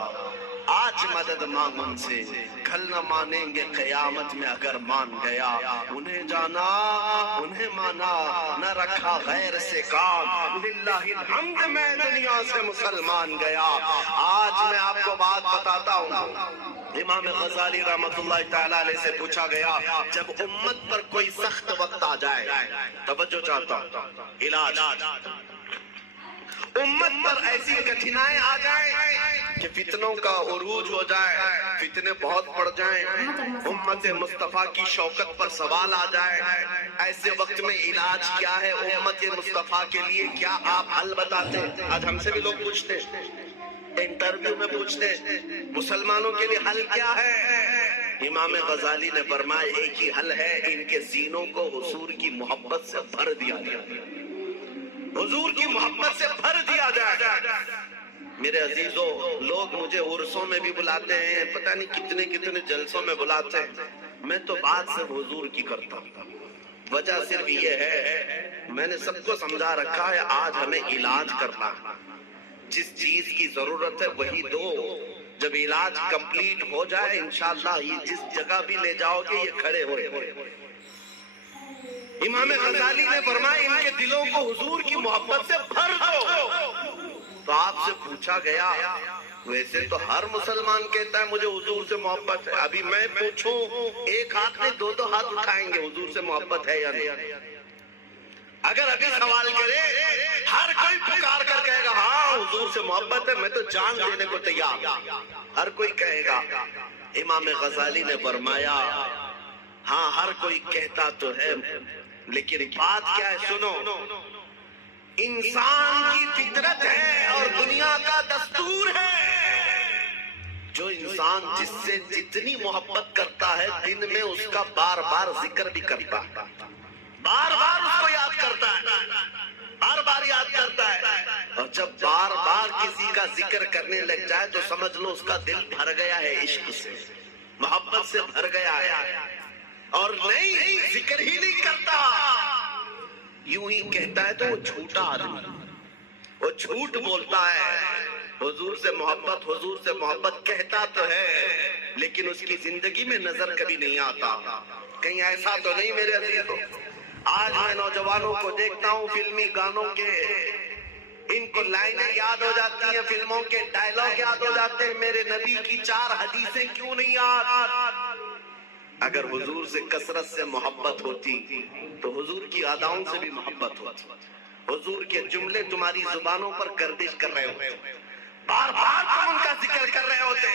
آج مدد مانگ ان سے، کل نہ مانیں گے قیامت میں اگر مان گیا، انہیں جانا انہیں مانا، نہ رکھا غیر سے کام، للہ الحمد میں دنیا سے مسلمان گیا۔ آج میں آپ کو بات بتاتا ہوں، امام غزالی رحمت اللہ تعالیٰ علیہ سے پوچھا گیا، جب امت پر کوئی سخت وقت آ جائے، توجہ چاہتا ہوں، علاج، امت پر ایسی کٹھنائیں آ جائیں کہ فتنوں کا عروج ہو جائے، فتنے بہت بڑھ جائیں، امت مصطفیٰ کی شوکت پر سوال آ جائے، ایسے وقت میں علاج کیا ہے امت مصطفیٰ کے لیے؟ کیا آپ حل بتاتے ہیں؟ آج ہم سے بھی لوگ پوچھتے ہیں، انٹرویو میں پوچھتے ہیں، مسلمانوں کے لیے حل کیا ہے؟ امام غزالی نے فرمایا ایک ہی حل ہے، ان کے سینوں کو حضور کی محبت سے بھر دیا جائے، حضور کی محبت سے بھر دیا جائے۔ میرے عزیزو، لوگ مجھے عرسوں میں بھی بلاتے ہیں، پتہ نہیں کتنے کتنے جلسوں میں بلاتے ہیں، میں تو بات صرف حضور کی کرتا ہوں۔ وجہ صرف یہ ہے، میں نے سب کو سمجھا رکھا ہے، آج ہمیں علاج کرنا ہے، جس چیز کی ضرورت ہے وہی دو، جب علاج کمپلیٹ ہو جائے انشاءاللہ یہ جس جگہ بھی لے جاؤ گے یہ کھڑے ہوئے۔ امام غزالی نے فرمایا ان کے دلوں کو حضور کی محبت سے بھر دو۔ تو آپ سے پوچھا گیا، ویسے تو ہر مسلمان کہتا ہے مجھے حضور سے محبت ہے، ابھی میں پوچھوں ایک ہاتھ میں دو ہاتھ اٹھائیں گے حضور سے محبت ہے یا نہیں؟ اگر ابھی سوال کرے ہر کوئی پکار کر کہے گا ہاں حضور سے محبت ہے، میں تو جان دینے کو تیار، ہر کوئی کہے گا۔ امام غزالی نے فرمایا ہاں ہر کوئی کہتا تو ہے، لیکن بات کیا ہے سنو، انسان کی فطرت ہے اور دنیا کا دستور ہے، جو انسان جس سے جتنی محبت کرتا ہے دن میں اس کا بار بار ذکر بھی کرتا ہے، بار بار اس کو یاد کرتا ہے، بار بار یاد کرتا ہے، اور جب بار بار کسی کا ذکر کرنے لگ جائے تو سمجھ لو اس کا دل بھر گیا ہے عشق سے، محبت سے بھر گیا ہے، اور نہیں ذکر ہی نہیں کرتا، یوں ہی کہتا ہے تو وہ جھوٹا آدمی، وہ جھوٹ بولتا ہے۔ حضور سے محبت کہتا تو ہے لیکن اس کی زندگی میں نظر کبھی نہیں آتا۔ کہیں ایسا تو نہیں میرے عزیزو، آج میں نوجوانوں کو دیکھتا ہوں فلمی گانوں کے، ان کو لائنیں یاد ہو جاتی ہیں، فلموں کے ڈائلاگ یاد ہو جاتے ہیں، میرے نبی کی 4 حدیثیں کیوں نہیں یاد؟ اگر حضور سے کثرت سے محبت ہوتی تو حضور کی اداؤں سے بھی محبت ہوتی، حضور کے جملے تمہاری زبانوں پر گردش کر رہے ہوتے، بار بار تم ان کا ذکر کر رہے ہوتے۔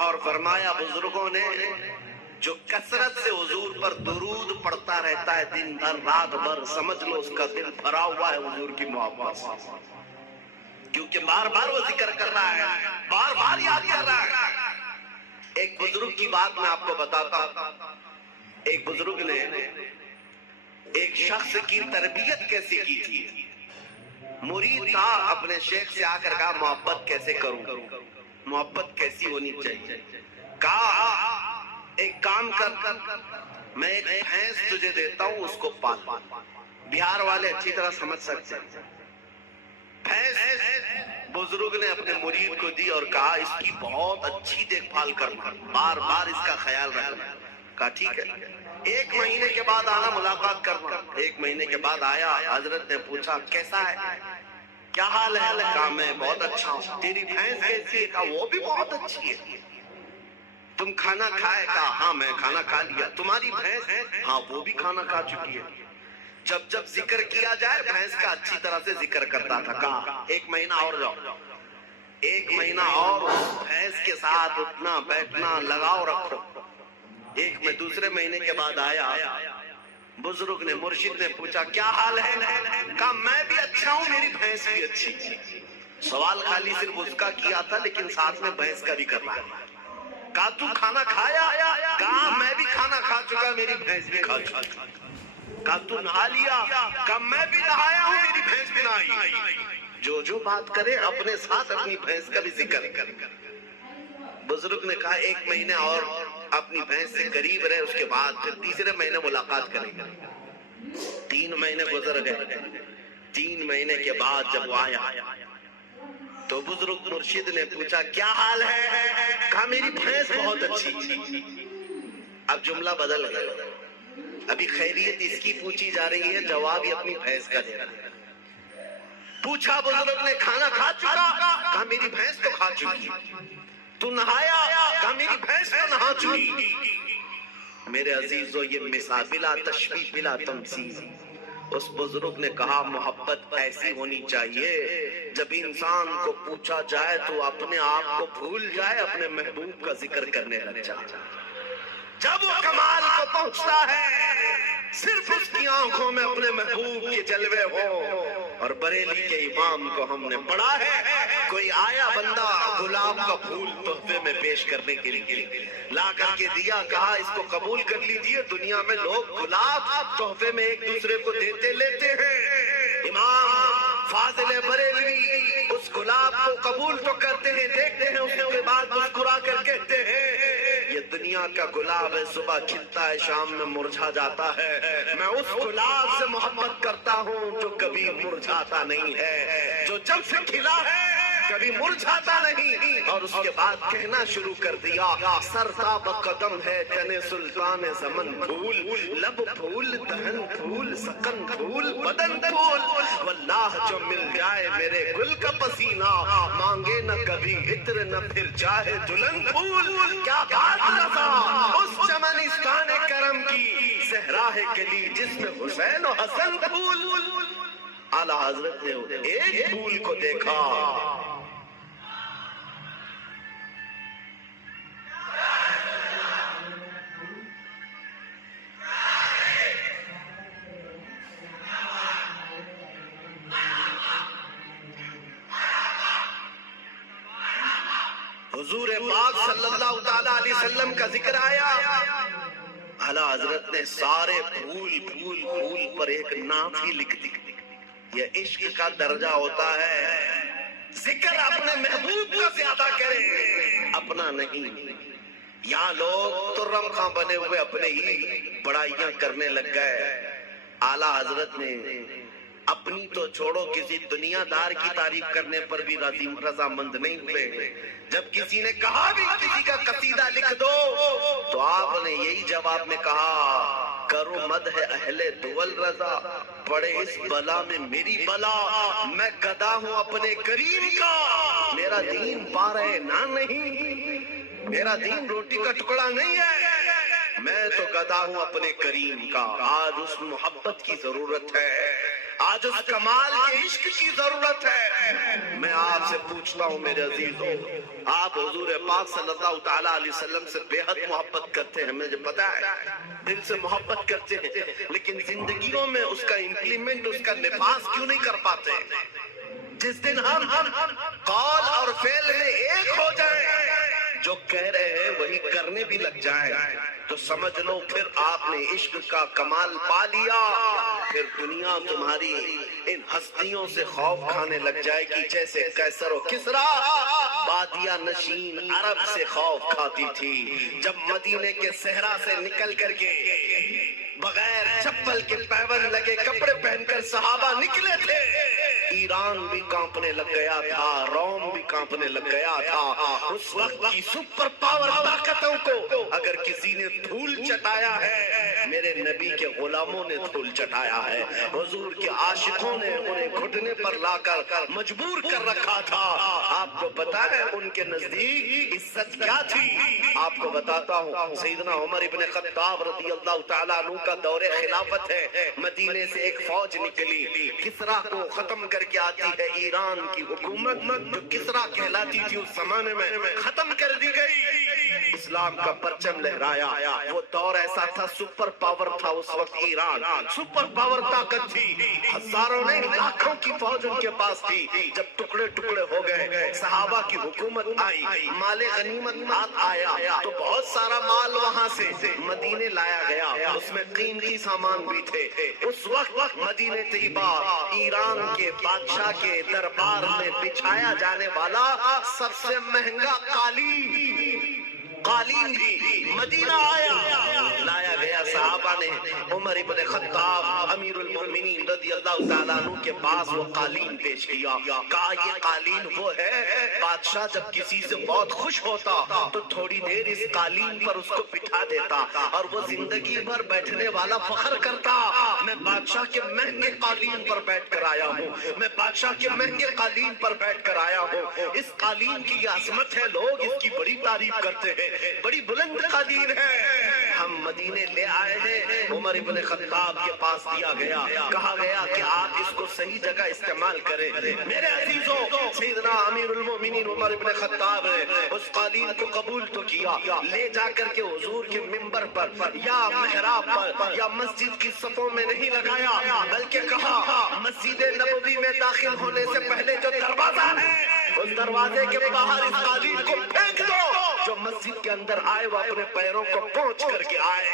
اور فرمایا بزرگوں نے جو کثرت سے حضور پر درود پڑھتا رہتا ہے دن بھر رات بھر، سمجھ لو اس کا دل بھرا ہوا ہے حضور کی محبت سے، کیونکہ بار بار وہ ذکر کر رہا ہے، بار بار یاد کر رہا ہے۔ ایک بزرگ کی بات میں آپ کو بتاتا ہوں، ایک بزرگ نے ایک شخص کی تربیت کیسی کی تھی، مرید تھا، اپنے شیخ سے آ کر کہا محبت کیسے کروں، محبت کیسی ہونی چاہیے؟ کہا ایک کام کر، میں ایک بھینس تجھے دیتا ہوں اس کو پال، بہار والے اچھی طرح سمجھ سکتے ہیں، بھینس بزرگ نے اپنے مرید کو دی اور کہا اس کی بہت اچھی دیکھ بھال کرنا، بار بار اس کا خیال رکھنا۔ کہا ٹھیک ہے، 1 مہینے کے بعد آنا ملاقات کرنا۔ 1 مہینے کے بعد آیا، حضرت نے پوچھا کیسا ہے، کیا حال ہے؟ کہا میں بہت اچھا ہوں۔ تیری بھینس کیسی ہے؟ کہا وہ بھی بہت اچھی ہے۔ تم کھانا کھائے؟ کہا ہاں میں کھانا کھا لیا۔ تمہاری بھینس؟ ہاں وہ بھی کھانا کھا چکی ہے۔ جب ذکر کیا جائے بھینس کا اچھی طرح سے ذکر کرتا تھا۔ کہا 1 مہینہ اور جاؤ، 1 مہینہ اور بھینس کے ساتھ اٹھنا بیٹھنا لگاؤ رکھو۔ دوسرے مہینے کے بعد آیا، بزرگ نے مرشد نے پوچھا کیا حال ہے؟ کہا میں بھی اچھا ہوں، میری بھینس بھی اچھی۔ سوال خالی صرف اس کا کیا تھا لیکن ساتھ میں بھینس کا بھی کرنا ہے۔ کہا تو کھانا کھایا؟ کہا میں بھی کھانا کھا چکا، میری بھینس بھی کھا چکا۔ کہا تو نہا لیا؟ کہا میں بھی نہایا ہوں، میری بھینس بھی نہائی۔ جو بات کرے اپنے ساتھ اپنی بھینس کا بھی ذکر کر۔ بزرگ نے کہا 1 مہینے اور اپنی بھینس سے قریب رہے، اس کے بعد پھر تیسرے مہینے ملاقات کریں گے۔ 3 مہینے گزر گئے۔ 3 مہینے کے بعد جب وہ آیا تو بزرگ مرشد نے پوچھا کیا حال ہے؟ کہا میری بھینس بہت اچھی تھی۔ اب جملہ بدل گیا، ابھی خیریت اس کی پوچھی جا رہی ہے، جواب ہی اپنی بھینس کا دے رہا ہے۔ پوچھا بزرگ نے کھانا کھا چکا؟ کہا میری بھینس تو کھا چکی۔ تو نہایا؟ کہا میری بھینس تو نہا چکی۔ میرے عزیزو یہ مثال بلا تشبیہ بلا تمثیل۔ اس بزرگ نے کہا محبت ایسی ہونی چاہیے جب انسان کو پوچھا جائے تو اپنے آپ کو بھول جائے، اپنے محبوب کا ذکر کرنے لگ جائے۔ جب وہ کمال کو پہنچتا ہے صرف اس کی آنکھوں میں اپنے محبوب کے جلوے ہو۔ اور بریلی کے امام کو ہم نے پڑھا ہے، کوئی آیا بندہ گلاب کا پھول تحفے میں پیش کرنے کے لیے لا کر کے دیا، کہا اس کو قبول کر لیجئے۔ دنیا میں لوگ گلاب تحفے میں ایک دوسرے کو دیتے لیتے ہیں، امام فاضل بریلوی اس گلاب کو قبول تو کرتے ہیں، دیکھتے ہیں اس کے بعد مسکرا کر کہتے ہیں یہ دنیا کا گلاب ہے، صبح کھلتا ہے شام میں مرجھا جاتا ہے، میں اس گلاب سے محبت کرتا ہوں جو کبھی مرجھاتا نہیں ہے، جو جب سے کھلا ہے کبھی مرجھاتا نہیں۔ اور اس کے بعد کہنا شروع کر دیا سرتاب قدم ہے تن سلطان زمن پھول، لب پھول، دہن پھول، سکن پھول، بدن پھول، واللہ جو مل جائے میرے گل کا پسینہ، مانگے نہ کبھی عطر نہ پھر چاہے دلہن پھول۔ کیا بات رضا اس چمنستان کرم کی، صحراہ گلی جس میں حسین و حسن پھول۔ اعلیٰ حضرت نے ایک پھول کو دیکھا، حضور پاک صلی اللہ تعالیٰ علیہ وسلم کا ذکر آیا، اعلیٰ حضرت نے سارے پھول پھول پھول پر ایک نعت ہی لکھ دی۔ یہ عشق کا درجہ ہوتا ہے، ذکر اپنے محبوب کا زیادہ کرے، اپنا نہیں۔ یہاں لوگ ترم خاں بنے ہوئے اپنے ہی بڑائیاں کرنے لگ گئے۔ اعلیٰ حضرت نے اپنی تو چھوڑو کسی دنیا دار کی تعریف کرنے پر بھی رضامند نہیں ہوئے۔ جب کسی نے کہا بھی کسی کا قصیدہ لکھ دو تو آپ نے یہی جواب میں کہا کرو مدح اہل دول رضا، پڑے اس بلا میں میری بلا، میں گدا ہوں اپنے کریم کا، میرا دین پارے نہ نہیں، میرا دین روٹی کا ٹکڑا نہیں ہے، میں تو گدا ہوں اپنے کریم کا۔ آج اس محبت کی ضرورت ہے، آج اس کمال کے عشق کی ضرورت ہے۔ میں آپ سے پوچھتا ہوں میرے عزیزوں، آپ حضور پاک صلی اللہ تعالیٰ علیہ وسلم سے بے حد محبت کرتے ہیں، مجھے پتا ہے دل سے محبت کرتے ہیں، لیکن زندگیوں میں اس کا امپلیمنٹ، اس کا نفاذ کیوں نہیں کر پاتے؟ جس دن ہم قول اور فعل میں ایک ہو جائیں، جو کہہ رہے ہیں وہی کرنے بھی لگ جائیں، تو سمجھ لو پھر آپ نے عشق کا کمال پا لیا۔ پھر دنیا تمہاری ان ہستیوں سے خوف کھانے لگ جائے گی جیسے قیصر و کسریٰ بادیہ نشین عرب سے خوف کھاتی تھی۔ جب مدینے کے صحرا سے نکل کر کے بغیر چپل کے پیون لگے کپڑے پہن کر صحابہ نکلے تھے، ایران بھی کانپنے لگ گیا تھا، روم بھی کانپنے لگ گیا تھا۔ اس وقت کی سپر پاور طاقتوں کو اگر کسی نے دھول چٹایا ہے، میرے نبی کے غلاموں نے دھول چٹایا ہے۔ حضور کے عاشقوں نے انہیں گھٹنے پر لا کر مجبور کر رکھا تھا۔ آپ کو پتا ہے ان کے نزدیک عزت کیا تھی؟ آپ کو بتاتا ہوں، سیدنا عمر ابن خطاب رضی اللہ تعالیٰ عنہ کا دور خلافت ہے، مدینے سے ایک فوج نکلی، کسریٰ کو ختم کر کے آتی ہے۔ ایران کی حکومت جو کسریٰ کہلاتی تھی اس زمانے میں ختم کر دی گئی، اسلام کا پرچم لہرایا۔ وہ دور ایسا تھا، سپر پاور تھا اس وقت ایران، سپر پاور طاقت تھی، ہزاروں نہیں لاکھوں کی فوج ان کے پاس تھی۔ جب ٹکڑے ٹکڑے ہو گئے، صحابہ کی حکومت آئی، مال غنیمت آیا، تو بہت سارا مال وہاں سے مدینے لایا گیا، اس میں قیمتی سامان بھی تھے۔ اس وقت مدینے طیبہ ایران کے بادشاہ کے دربار میں بچھایا جانے والا سب سے مہنگا قالین قالین بھی مدینہ آیا، لایا گیا، صحابہ نے عمر ابن خطاب امیر المومنین رضی اللہ تعالیٰ عنہ کے پاس وہ قالین پیش کیا، کہا یہ قالین وہ ہے، بادشاہ جب کسی سے بہت خوش ہوتا تو تھوڑی دیر اس قالین پر اس کو بٹھا دیتا اور وہ زندگی بھر بیٹھنے والا فخر کرتا، میں بادشاہ کے مہنگے قالین پر بیٹھ کر آیا ہوں، میں بادشاہ کے مہنگے قالین پر بیٹھ کر آیا ہوں، اس قالین کی عظمت ہے، لوگ اس کی بڑی تعریف کرتے ہیں، بڑی بلند قالین ہے، ہم مدینے لے آئے ہیں۔ عمر ابن خطاب کے پاس دیا گیا، کہا گیا کہ آپ اس کو صحیح جگہ استعمال کریں۔ میرے عزیزوں، سیدنا امیر المومنین عمر ابن خطاب نے اس قالین کو قبول تو کیا، لے جا کر کے حضور کے منبر پر یا محراب پر یا مسجد کی صفوں میں نہیں لگایا، بلکہ کہا مسجد نبوی میں داخل ہونے سے پہلے جو دروازہ ہے اس دروازے کے باہر اس قالین کو پھینک دو، جو مسجد کے اندر آئے وہ اپنے پیروں کو پہنچ کر کے آئے،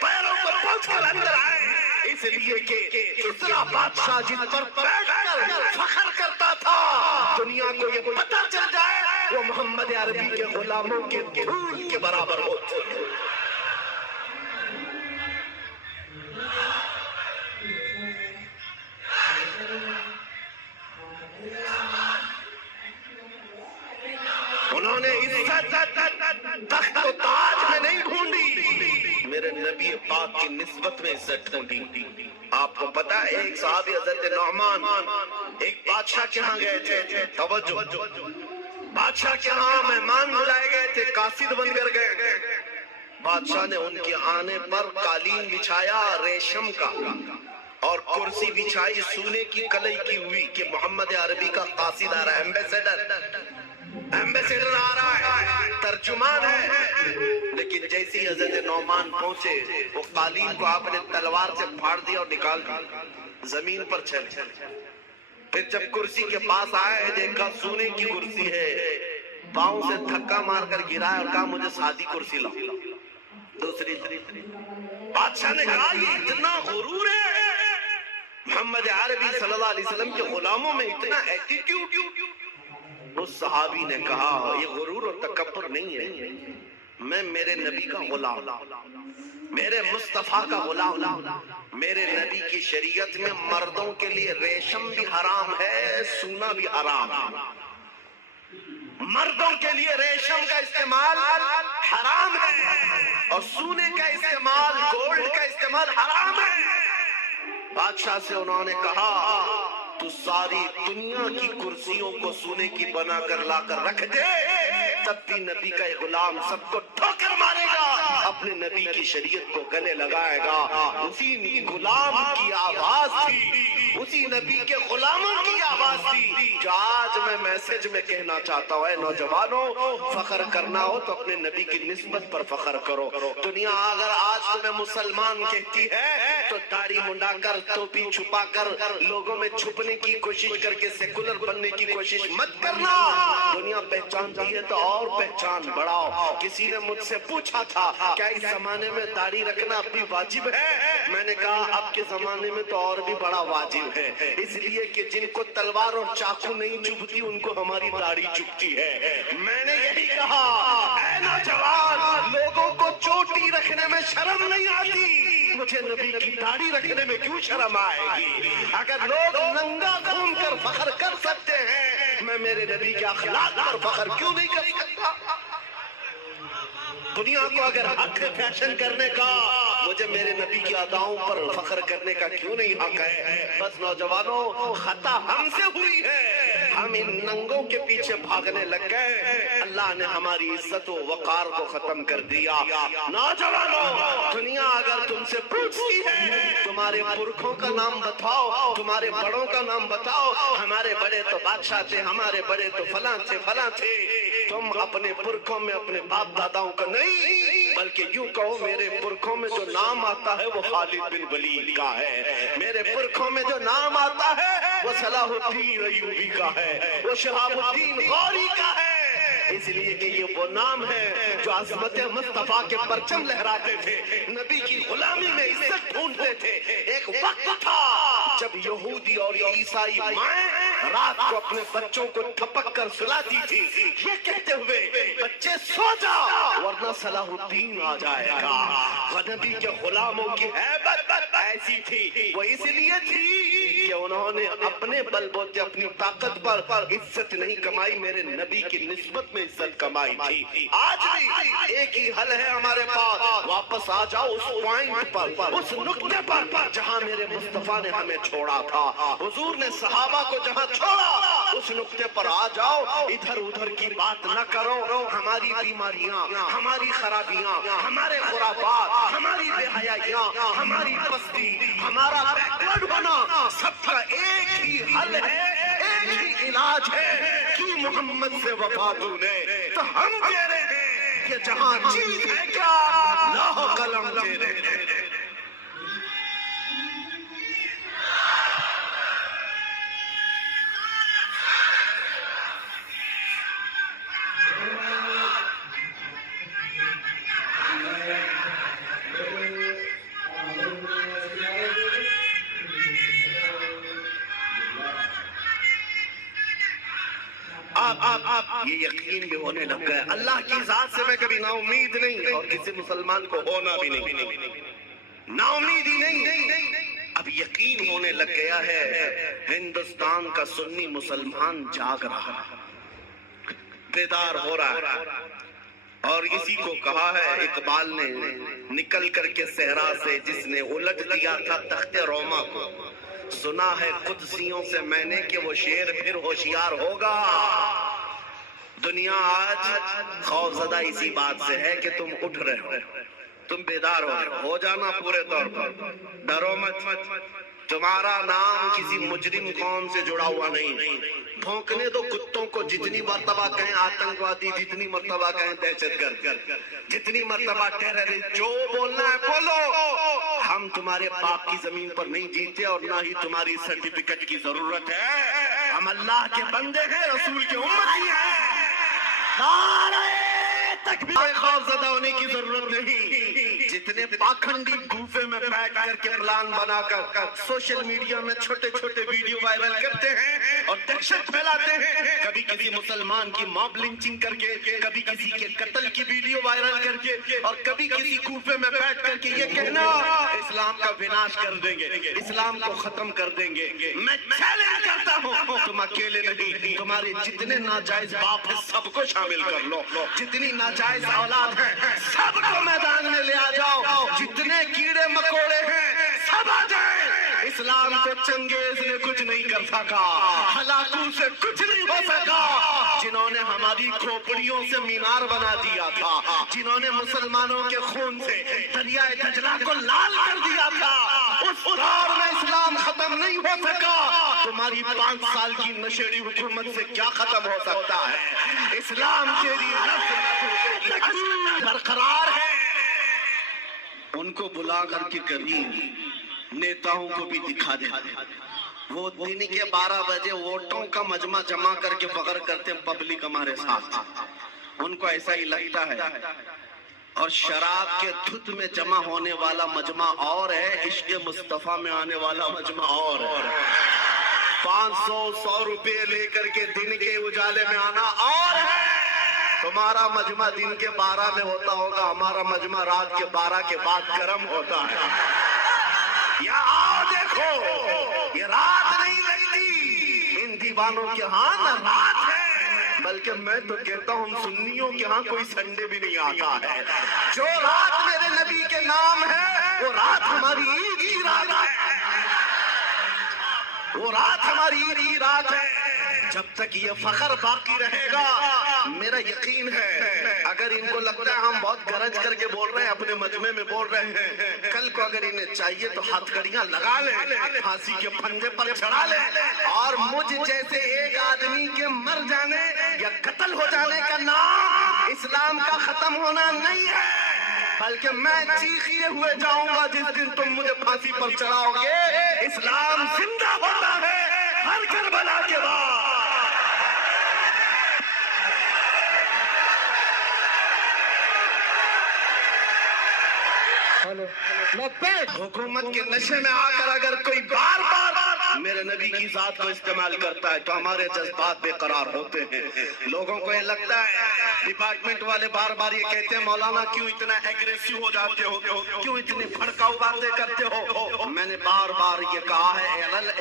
پیروں کو پہنچ کر اندر آئے، اس لیے کہ کتنا بادشاہ جن پر بیٹھ کر فخر کرتا تھا دنیا کو یہ پتہ چل جائے وہ محمد عربی کے غلاموں کے دھول کے برابر ہوتے ہیں۔ انہوں نے عزت تخت و تاج میں نہیں ڈھونڈی، میرے نبی پاک کی نسبت میں عزت ڈھونڈی۔ آپ کو پتا ہے ایک صحابی حضرت نعمان ایک بادشاہ کے ہاں گئے تھے، توجہ، بادشاہ کے ہاں مہمان بلائے گئے تھے، قاصد بن کر گئے، بادشاہ نے ان کے آنے پر قالین بچھایا ریشم کا اور کرسی بچھائی سونے کی کلئی کی ہوئی کہ محمد عربی کا قاصد آ رہا ہے، ایمبیسیڈر آ رہا ہے، ترجمان ہے، لیکن جیسی حضرت نعمان پہنچے وہ قالین کو آپ نے تلوار سے پھاڑ دیا اور نکال دیا، زمین پر چل۔ پھر جب کرسی کے پاس آئے دیکھا سونے کی کرسی ہے، پاؤں سے دھکا مار کر گرایا اور کہا مجھے سادی کرسی لاؤ، دوسری۔ بادشاہ نے کہا یہ اتنا غرور ہے، محمد عربی صلی اللہ علیہ وسلم کے غلاموں میں اتنا ایٹیٹیوڈ۔ اس صحابی نے کہا یہ غرور اور تکبر نہیں ہے، میں میرے نبی کا غلام، میرے مصطفیٰ کا غلام، میرے نبی کی شریعت میں مردوں کے لیے ریشم بھی حرام ہے، سونا بھی حرام ہے، مردوں کے لیے ریشم کا استعمال حرام ہے اور سونے کا استعمال، گولڈ کا استعمال حرام ہے۔ بادشاہ سے انہوں نے کہا تو ساری دنیا کی کرسیوں کو سونے کی بنا کر لا کر رکھ دے، تب بھی نبی کا غلام سب کو ٹھوکر مارے گا، اپنے نبی کی شریعت کو گلے لگائے گا۔ اسی غلام کی آواز تھی، اسی نبی کے غلاموں کی آواز تھی جو آج میں میسج میں کہنا چاہتا ہوں، اے نوجوانوں، فخر کرنا ہو تو اپنے نبی کی نسبت پر فخر کرو۔ دنیا اگر آج تمہیں مسلمان کہتی ہے تو داڑھی منڈا کر، ٹوپی چھپا کر، لوگوں میں چھپنے کی کوشش کر کے سیکولر بننے کی کوشش مت کرنا۔ دنیا پہچانتی ہے تو اور پہچان بڑھاؤ۔ کسی نے مجھ سے پوچھا تھا کیا اس زمانے میں داڑھی رکھنا اپنی واجب ہے؟ میں نے کہا اب کے زمانے میں تو اور بھی بڑا واجب ہے، اس لیے کہ جن کو تلوار اور چاقو نہیں چبھتی ان کو ہماری داڑھی چبھتی ہے۔ میں نے یہی کہا اے نوجوان، لوگوں کو چوٹی رکھنے میں شرم نہیں آتی، مجھے نبی کی داڑھی رکھنے میں کیوں شرم آئے گی؟ اگر لوگ ننگا گھوم کر فخر کر سکتے ہیں، میں میرے نبی کے اخلاق پر فخر کیوں نہیں کر سکتا؟ دنیا کو اگر حق ہے فیشن کرنے کا، مجھے میرے نبی کی اداؤں پر فخر کرنے کا کیوں نہیں حق ہے؟ بس نوجوانوں، خطا ہم سے ہوئی ہے، ہم ان ننگوں کے پیچھے بھاگنے لگ گئے، اللہ نے ہماری عزت و وقار کو ختم کر دیا۔ نوجوانوں، دنیا اگر تم سے پوچھتی ہے تمہارے پرکھوں کا نام بتاؤ، تمہارے بڑوں کا نام بتاؤ، ہمارے بڑے تو بادشاہ تھے، ہمارے بڑے تو فلاں تھے فلاں تھے، تم اپنے پرکھوں میں اپنے باپ داداؤں کا نہیں بلکہ یوں کہو میرے پرکھوں میں جو نام آتا ہے وہ خالد بن ولید کا ہے، میرے پرکھوں میں جو نام آتا ہے وہ صلاح الدین ایوبی کا ہے، وہ شہاب الدین غوری کا ہے، اس لیے کہ یہ وہ نام ہے جو عظمت مصطفیٰ کے پرچم لہراتے تھے، نبی کی غلامی میں عزت ڈھونڈتے تھے۔ ایک وقت تھا جب یہودی اور عیسائی مائیں رات کو اپنے بچوں کو تھپک کر سلاتی تھی، یہ کہتے ہوئے بچے سو جاؤ ورنہ ورنہ صلاح الدین آ جائے گا۔ نبی کے غلاموں کی ہیبت ایسی تھی، وہ اس لیے تھی کہ انہوں نے اپنے بل بوتے اپنی طاقت پر عزت نہیں کمائی، میرے نبی کی نسبت میں عزت کمائی تھی۔ آج بھی ایک ہی حل ہے ہمارے پاس، واپس آ جاؤ اس پوائنٹ پر، اس نقطے پر جہاں میرے مصطفیٰ نے ہمیں چھوڑا تھا، حضور نے صحابہ کو جہاں چھوڑا اس نقطے پر آ جاؤ، ادھر ادھر کی بات نہ کرو۔ ہماری بیماریاں، ہماری خرابیاں، ہمارے خرافات، ہماری بے حیائیاں، ہماری پستی، ہمارا بیکورڈ ہونا، سب کا ایک ہی حل ہے، ایک ہی علاج ہے کہ محمد سے وفا تو نے، تو ہم کہہ رہے ہیں کہ جہاں چیز ہے کیا لاہ قلم تیرے۔ یہ یقین بھی ہونے لگ گیا، اللہ کی ذات سے میں کبھی نا امید نہیں، اور کسی مسلمان کو ہونا بھی نہیں، نا امید ہی نہیں، اب یقین ہونے لگ گیا ہے۔ ہندوستان کا سنی مسلمان جاگ رہا ہے، بیدار ہو رہا ہے، اور اسی کو کہا ہے اقبال نے نکل کر کے صحرا سے، جس نے الٹ دیا تھا تخت روما کو، سنا ہے قدسیوں سے میں نے کہ وہ شیر پھر ہوشیار ہوگا۔ دنیا آج خوفزدہ اسی بات سے ہے کہ تم اٹھ رہے ہو، تم بیدار ہو جانا پورے طور پر، ڈرو مت، تمہارا نام کسی مجرم قوم سے جڑا ہوا نہیں، بھونکنے دو کتوں کو، جتنی مرتبہ کہیں آتنکوادی، جتنی مرتبہ کہیں دہشت گرد، جتنی مرتبہ ٹیررسٹ، جو بولنا ہے بولو، ہم تمہارے پاک کی زمین پر نہیں جیتے اور نہ ہی تمہاری سرٹیفکیٹ کی ضرورت ہے، ہم اللہ کے بندے ہیں، رسول کے امتی ہیں۔ نعرہ تکبیر! خوف زدہ ہونے کی ضرورت نہیں، جتنے پاکھنڈی گوفے میں بیٹھ کر کے پلان بنا کر سوشل میڈیا میں چھوٹے چھوٹے ویڈیو وائرل کرتے ہیں اور دہشت پھیلاتے ہیں، کبھی کسی مسلمان کی موب لنچنگ کر کے، کبھی کسی کے قتل کی ویڈیو وائرل کر کے، اور کبھی کسی گوفے میں بیٹھ کر کے یہ کہنا اسلام کا وناش کر دیں گے، اسلام کو ختم کر دیں گے۔ میں چیلنج کرتا ہوں، تم اکیلے نہیں، تمہارے جتنے ناجائز باپ ہیں سب کو شامل کر لو، جتنی ناجائز اولاد ہیں سب کو میدان میں لے آ جاؤ، جتنے کیڑے مکوڑے ہیں سب آ جائیں۔ اسلام کو چنگیز نے کچھ نہیں کر سکا، ہلاکو سے کچھ نہیں ہو سکا، جنہوں نے ہماری کھوپڑیوں سے مینار بنا دیا تھا، جنہوں نے مسلمانوں کے خون سے دریائے دجلہ کو لال کر دیا تھا، اس دور میں اسلام ختم نہیں ہو سکا۔ تمہاری 5 سال کی نشیڑی حکومت سے کیا ختم ہو سکتا ہے؟ اسلام تیری برقرار ہے۔ ان کو بلا کر کے قریب نیتاؤں کو بھی دکھا دیتے، وہ دن کے 12 بجے ووٹوں کا مجمع جمع کر کے فخر کرتے ہیں پبلک ہمارے ساتھ، ان کو ایسا ہی لگتا ہے، اور شراب کے دھت میں جمع ہونے والا مجمع اور ہے، عشق مصطفیٰ میں آنے والا مجمع اور ہے۔ 500 روپے لے کر کے دن کے اجالے میں آنا اور ہے۔ تمہارا مجمع دن کے 12 میں ہوتا ہوگا، ہمارا مجمع رات کے 12 کے بعد گرم ہوتا ہے۔ یا آؤ دیکھو، یہ رات نہیں لگتی ان دیوانوں کے ہاں، نہ رات ہے، بلکہ میں تو کہتا ہوں سنیوں کے ہاں کوئی سنڈے بھی نہیں آتا ہے۔ جو رات میرے نبی کے نام ہے وہ رات ہماری عید کی رات ہے، وہ رات ہماری عید کی رات ہے۔ جب تک یہ فخر باقی رہے گا، میرا یقین ہے اگر ان کو لگتا ہے ہم بہت گرج کر کے بول رہے ہیں، اپنے مجمع میں بول رہے ہیں، کل کو اگر انہیں چاہیے تو ہتھ کڑیاں لگا لیں، پھانسی کے پھندے پر چڑھا لیں، اور مجھ جیسے ایک آدمی کے مر جانے یا قتل ہو جانے کا نام اسلام کا ختم ہونا نہیں ہے، بلکہ میں چیختے ہوئے جاؤں گا جس دن تم مجھے پھانسی پر چڑھاؤ گے۔ اسلام زندہ ہوتا ہے ہر کربلا کے بعد۔ حکومت کے نشے میں آ کر اگر کوئی بار بار میرے نبی کی ذات کو استعمال کرتا ہے تو ہمارے جذبات بے قرار ہوتے ہیں. لوگوں کو یہ لگتا ہے ڈپارٹمنٹ والے بار بار یہ کہتے ہیں مولانا کیوں اتنا ایگریسو ہو جاتے ہو, کیوں اتنی بھڑکاؤ باتیں کرتے ہو. میں نے بار بار یہ کہا ہے,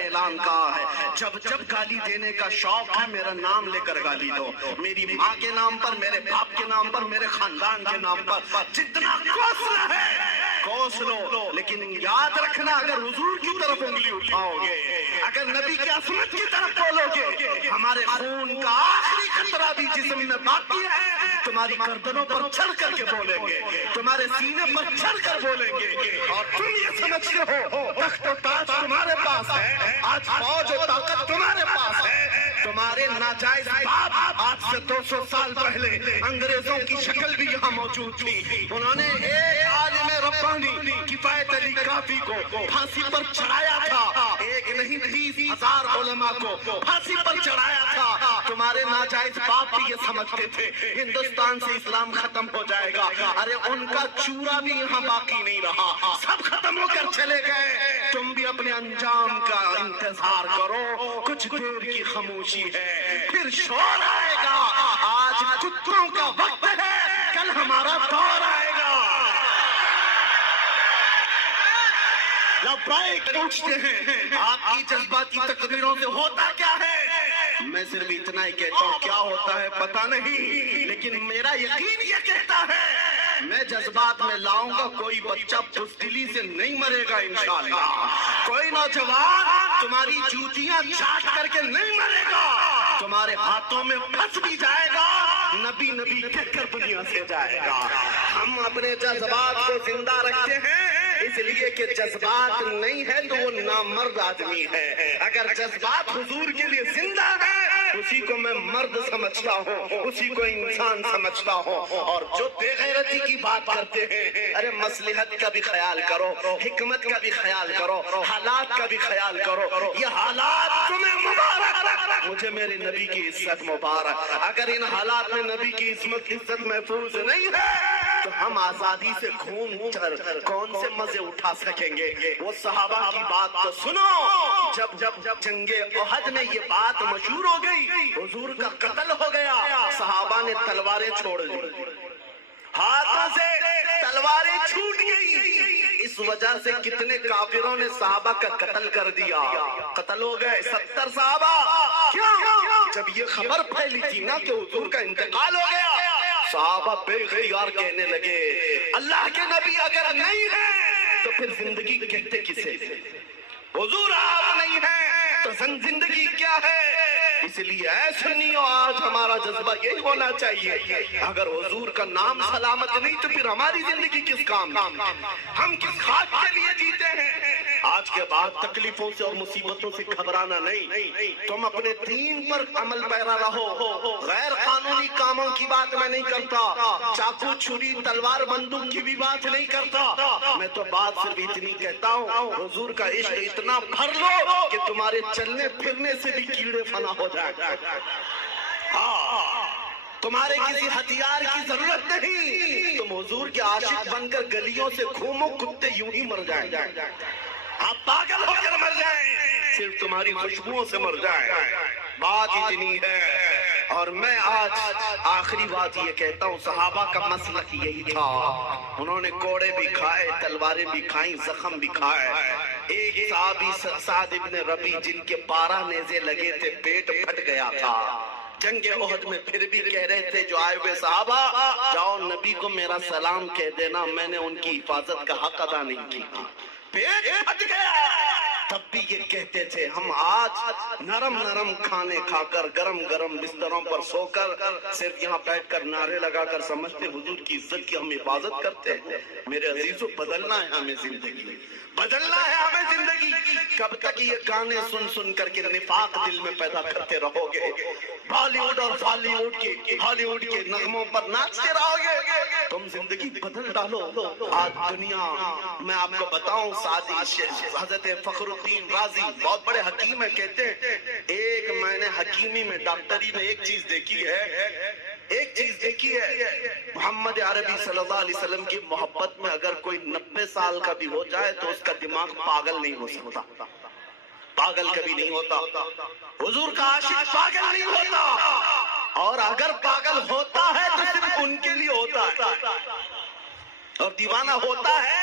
اعلان کہا ہے, جب جب گالی دینے کا شوق ہے میرا نام لے کر گالی دو, میری ماں کے نام پر, میرے باپ کے نام پر, میرے خاندان کے نام پر, جتنا کوسنا ہے کوس لو, لیکن یاد رکھنا اگر حضور کی طرف انگلی اٹھاؤ گے, اگر نبی کی عصمت کی طرف بولو گے, ہمارے خون کا آخری قطرہ بھی جسم میں باقی ہے, تمہاری گردنوں پر چڑھ کر کے بولیں گے, تمہارے سینے پر چڑھ کر بولیں گے. اور تم یہ سمجھتے ہو تخت و تاج تمہارے پاس ہے, آج فوج و طاقت تمہارے پاس ہے, تمہارے ناجائز باپ آج سے 200 سال پہلے انگریزوں کی شکل بھی یہاں موجود تھی, انہوں نے ایک عالم ربانی کفایت علی کافی کو پھانسی پر چڑھایا تھا, ایک نہیں 20,000 علماء کو پھانسی پر چڑھایا تھا. تمہارے ناجائز باپ بھی یہ سمجھتے تھے ہندوستان سے اسلام ختم ہو جائے گا, ارے ان کا چورا بھی یہاں باقی نہیں رہا, سب ختم ہو کر چلے گئے. تم بھی اپنے انجام کا انتظار کرو, کچھ دیر کی خاموشی ہے پھر شور آئے گا. آج کتوں کا وقت ہے, کل ہمارا دور آئے گا. لبیک پوچھتے ہیں آپ کی جذباتی تقریروں سے ہوتا کیا ہے؟ میں صرف اتنا ہی کہتا ہوں کیا ہوتا ہے پتہ نہیں, لیکن میرا یقین یہ کہتا ہے میں جذبات میں لاؤں گا, کوئی بچہ بزدلی سے نہیں مرے گا انشاءاللہ, کوئی نوجوان تمہاری جوتیاں چاٹ کر کے نہیں مرے گا, تمہارے ہاتھوں میں پھنس بھی جائے گا, نبی نبی کہہ کر دنیا سے جائے گا. ہم اپنے جذبات کو زندہ رکھتے ہیں اس لیے کہ جذبات نہیں ہے تو وہ نامرد آدمی ہے. اگر جذبات حضور کے لیے زندہ ہے اسی کو میں مرد سمجھتا ہوں, اسی کو انسان سمجھتا ہوں. اور جو بے غیرتی کی بات کرتے ہیں, ارے مصلحت کا بھی خیال کرو, حکمت کا بھی خیال کرو, حالات کا بھی خیال کرو. یہ حالات تمہیں مبارک, مجھے میرے نبی کی عزت مبارک. اگر ان حالات میں نبی کی عزت محفوظ نہیں ہے تو ہم آزادی سے گھوم کر کون سے مزے اٹھا سکیں گے؟ وہ صحابہ کی بات تو سنو, جب جنگ احد میں یہ بات مشہور ہو گئی, حضور کا قتل ہو گیا, صحابہ نے تلواریں چھوڑ دی, ہاتھوں سے تلواریں چھوٹ گئی. اس وجہ سے کتنے کافروں نے صحابہ کا قتل کر دیا, قتل ہو گئے 70 صحابہ. کیوں؟ جب یہ خبر پھیلی تھی نا کہ حضور کا انتقال ہو گیا, صحابہ بے اختیار کہنے لگے اللہ کے نبی اگر نہیں ہے تو پھر زندگی کہتے کسے؟ حضور آپ نہیں ہیں تو زندگی کیا ہے؟ اس لیے اے سنیو آج ہمارا جذبہ یہی ہونا چاہیے, اگر حضور کا نام سلامت نہیں تو پھر ہماری زندگی کس کام, ہم کس خاک کے لیے جیتے ہیں؟ آج کے بعد تکلیفوں سے اور مصیبتوں سے گھبرانا نہیں, تم اپنے دین پر عمل پیرا رہو. غیر قانونی کاموں کی بات میں نہیں کرتا, چاقو چھری تلوار بندوق کی بھی بات نہیں کرتا, میں تو بات صرف اتنی کہتا ہوں حضور کا عشق اتنا بھر لو کہ تمہارے چلنے پھرنے سے بھی کیڑے فنا ہو جائے. تمہارے کسی ہتھیار کی ضرورت نہیں, تم حضور کے عاشق بن کر گلیوں سے گھومو, کتے یوں ہی مر جائیں, آپ پاگل ہو کر مر جائیں, صرف تمہاری خوشبوؤں سے مر جائیں. بات اتنی ہے. اور میں آج آخری بات یہ کہتا ہوں, صحابہ کا مسلک یہی تھا, انہوں نے کوڑے بھی کھائے, تلواریں بھی کھائیں, زخم بھی کھائے. ایک صحابی سعد ابن ربی جن کے 12 نیزے لگے تھے, پیٹ پھٹ گیا تھا جنگ احد میں, پھر بھی کہہ رہے تھے جو آئے ہوئے صحابہ جاؤ نبی کو میرا سلام کہہ دینا, میں نے ان کی حفاظت کا حق ادا نہیں کیا, پیٹ پھٹ گیا. تب بھی یہ کہتے تھے ہم آج نرم نرم کھانے کھا کر, گرم گرم بستروں پر سو کر, صرف یہاں بیٹھ کر نعرے لگا کر سمجھتے حضور کی عزت کی ہم حفاظت کرتے ہیں. میرے عزیزو بدلنا ہے ہمیں زندگی, بدلنا ہے ہمیں زندگی. کب تک یہ گانے سن سن کر کے نفاق دل میں پیدا کرتے رہو گے, بالی ووڈ اور ہالی ووڈ کے نغموں پر ناچتے رہو گے؟ تم زندگی بدل ڈالو. آج دنیا میں آپ کو بتاؤں, حضرت فخر الدین رازی بہت بڑے حکیم ہیں, کہتے ہیں ایک میں نے حکیمی میں ڈاکٹری میں ایک چیز دیکھی ہے, محمد عربی صلی اللہ علیہ وسلم کی محبت میں اگر کوئی 90 سال کا بھی ہو جائے تو اس کا دماغ پاگل نہیں ہو سکتا. پاگل کبھی نہیں ہوتا، حضور کا عاشق پاگل نہیں ہوتا، اور اگر پاگل ہوتا ہے تو صرف ان کے لیے ہوتا ہے، اور دیوانہ ہوتا ہے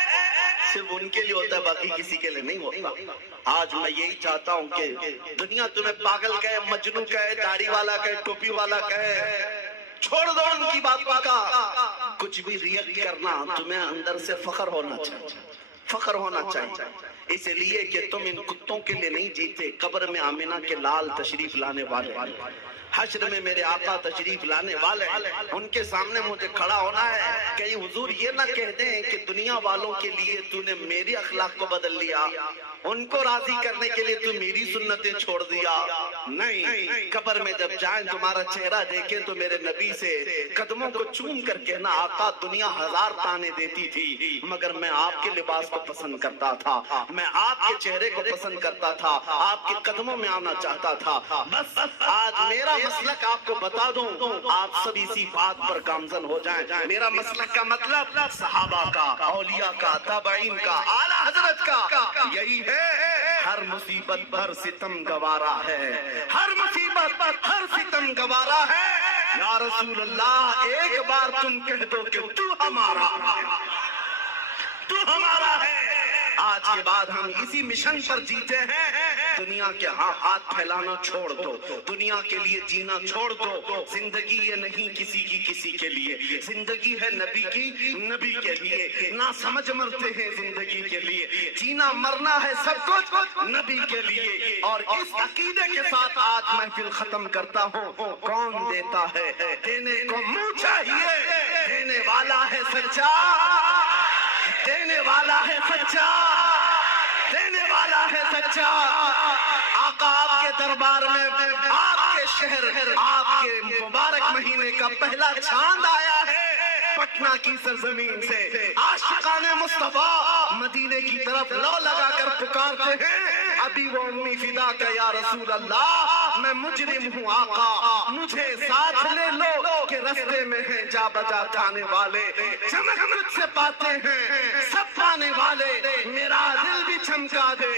صرف ان کے لیے ہوتا ہے، باقی کسی کے لیے نہیں ہوتا۔ آج میں یہی چاہتا ہوں کہ دنیا تمہیں پاگل کہے، مجنوں کہے، داڑھی والا کہے، ٹوپی والا کہے، چھوڑ دو ان کی باتوں کا، کچھ بھی ریئیکٹ کرنا، تمہیں اندر سے فخر ہونا چاہیے، فخر ہونا چاہیے، اس لیے کہ تم ان کتوں کے لیے نہیں جیتے، قبر میں آمینہ کے لال تشریف لانے والے، حشر میں میرے آقا تشریف لانے والے، ان کے سامنے مجھے کھڑا ہونا ہے، کہیں حضور یہ نہ کہہ دیں کہ دنیا والوں کے لیے تو نے میری اخلاق کو بدل لیا، ان کو راضی کرنے کے لیے تو میری سنتیں چھوڑ دیا۔ نہیں، قبر میں جب جائیں تمہارا چہرہ دیکھیں تو میرے نبی سے قدموں کو چوم کر کہنا، آقا دنیا ہزار تانے دیتی تھی مگر میں آپ کے لباس کو پسند کرتا تھا، میں آپ کے چہرے کو پسند کرتا تھا، آپ کے قدموں میں آنا چاہتا تھا۔ بس آج میرا مسلک آپ کو بتا دوں، آپ سب اسی بات پر گامزن ہو جائیں۔ میرا مسلک کا مطلب صحابہ کا، اولیاء کا، تابعین کا، اعلیٰ حضرت کا یہی ہے، ہر مصیبت ہر ستم گوارا ہے، ہر مصیبت ہر ستم گوارا ہے، یا رسول اللہ ایک بار تم کہہ دو کہ تو ہمارا ہے۔ آج کے بعد ہم اسی مشن پر جیتے ہیں، دنیا کے ہاتھ پھیلانا چھوڑ دو، دنیا کے لیے جینا چھوڑ دو، زندگی یہ نہیں کسی کی کسی کے لیے، زندگی ہے نبی کی نبی کے لیے، نہ سمجھ مرتے ہیں زندگی کے لیے، جینا مرنا ہے سب کچھ نبی کے لیے، اور اس عقیدے کے ساتھ آج محفل ختم کرتا ہوں۔ کون دیتا ہے دینے کو منہ چاہیے، دینے والا ہے سچا، دینے والا ہے سچا، دینے والا ہے سچا۔ آقا آپ کے دربار میں، آپ کے شہر، آپ کے مبارک مہینے کا پہلا چاند آیا ہے، پٹنہ کی سرزمین سے عاشقان مصطفیٰ مدینے کی طرف لو لگا کر پکارتے ہیں، ابھی وہ امی فدا کا یا رسول اللہ، میں مجرم ہوں آقا، مجھے ساتھ لے لو کہ رستے میں ہیں جا بجا جانے والے، چمک مجھ سے پاتے ہیں سب پانے والے، میرا دل بھی چمکا دے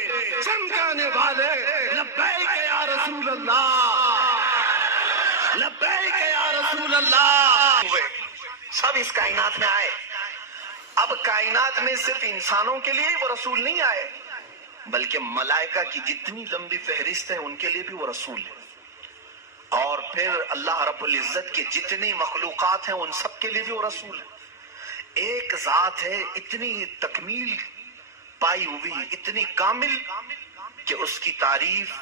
چمکانے والے، لبیک یا رسول اللہ، لبیک یا رسول اللہ۔ سب اس کائنات میں آئے، اب کائنات میں صرف انسانوں کے لیے وہ رسول نہیں آئے، بلکہ ملائکہ کی جتنی لمبی فہرست ہے ان کے لیے بھی وہ رسول ہے، اور پھر اللہ رب العزت کے جتنی مخلوقات ہیں ان سب کے لیے بھی وہ رسول ہے۔ ایک ذات ہے اتنی تکمیل پائی ہوئی، اتنی کامل کہ اس کی تعریف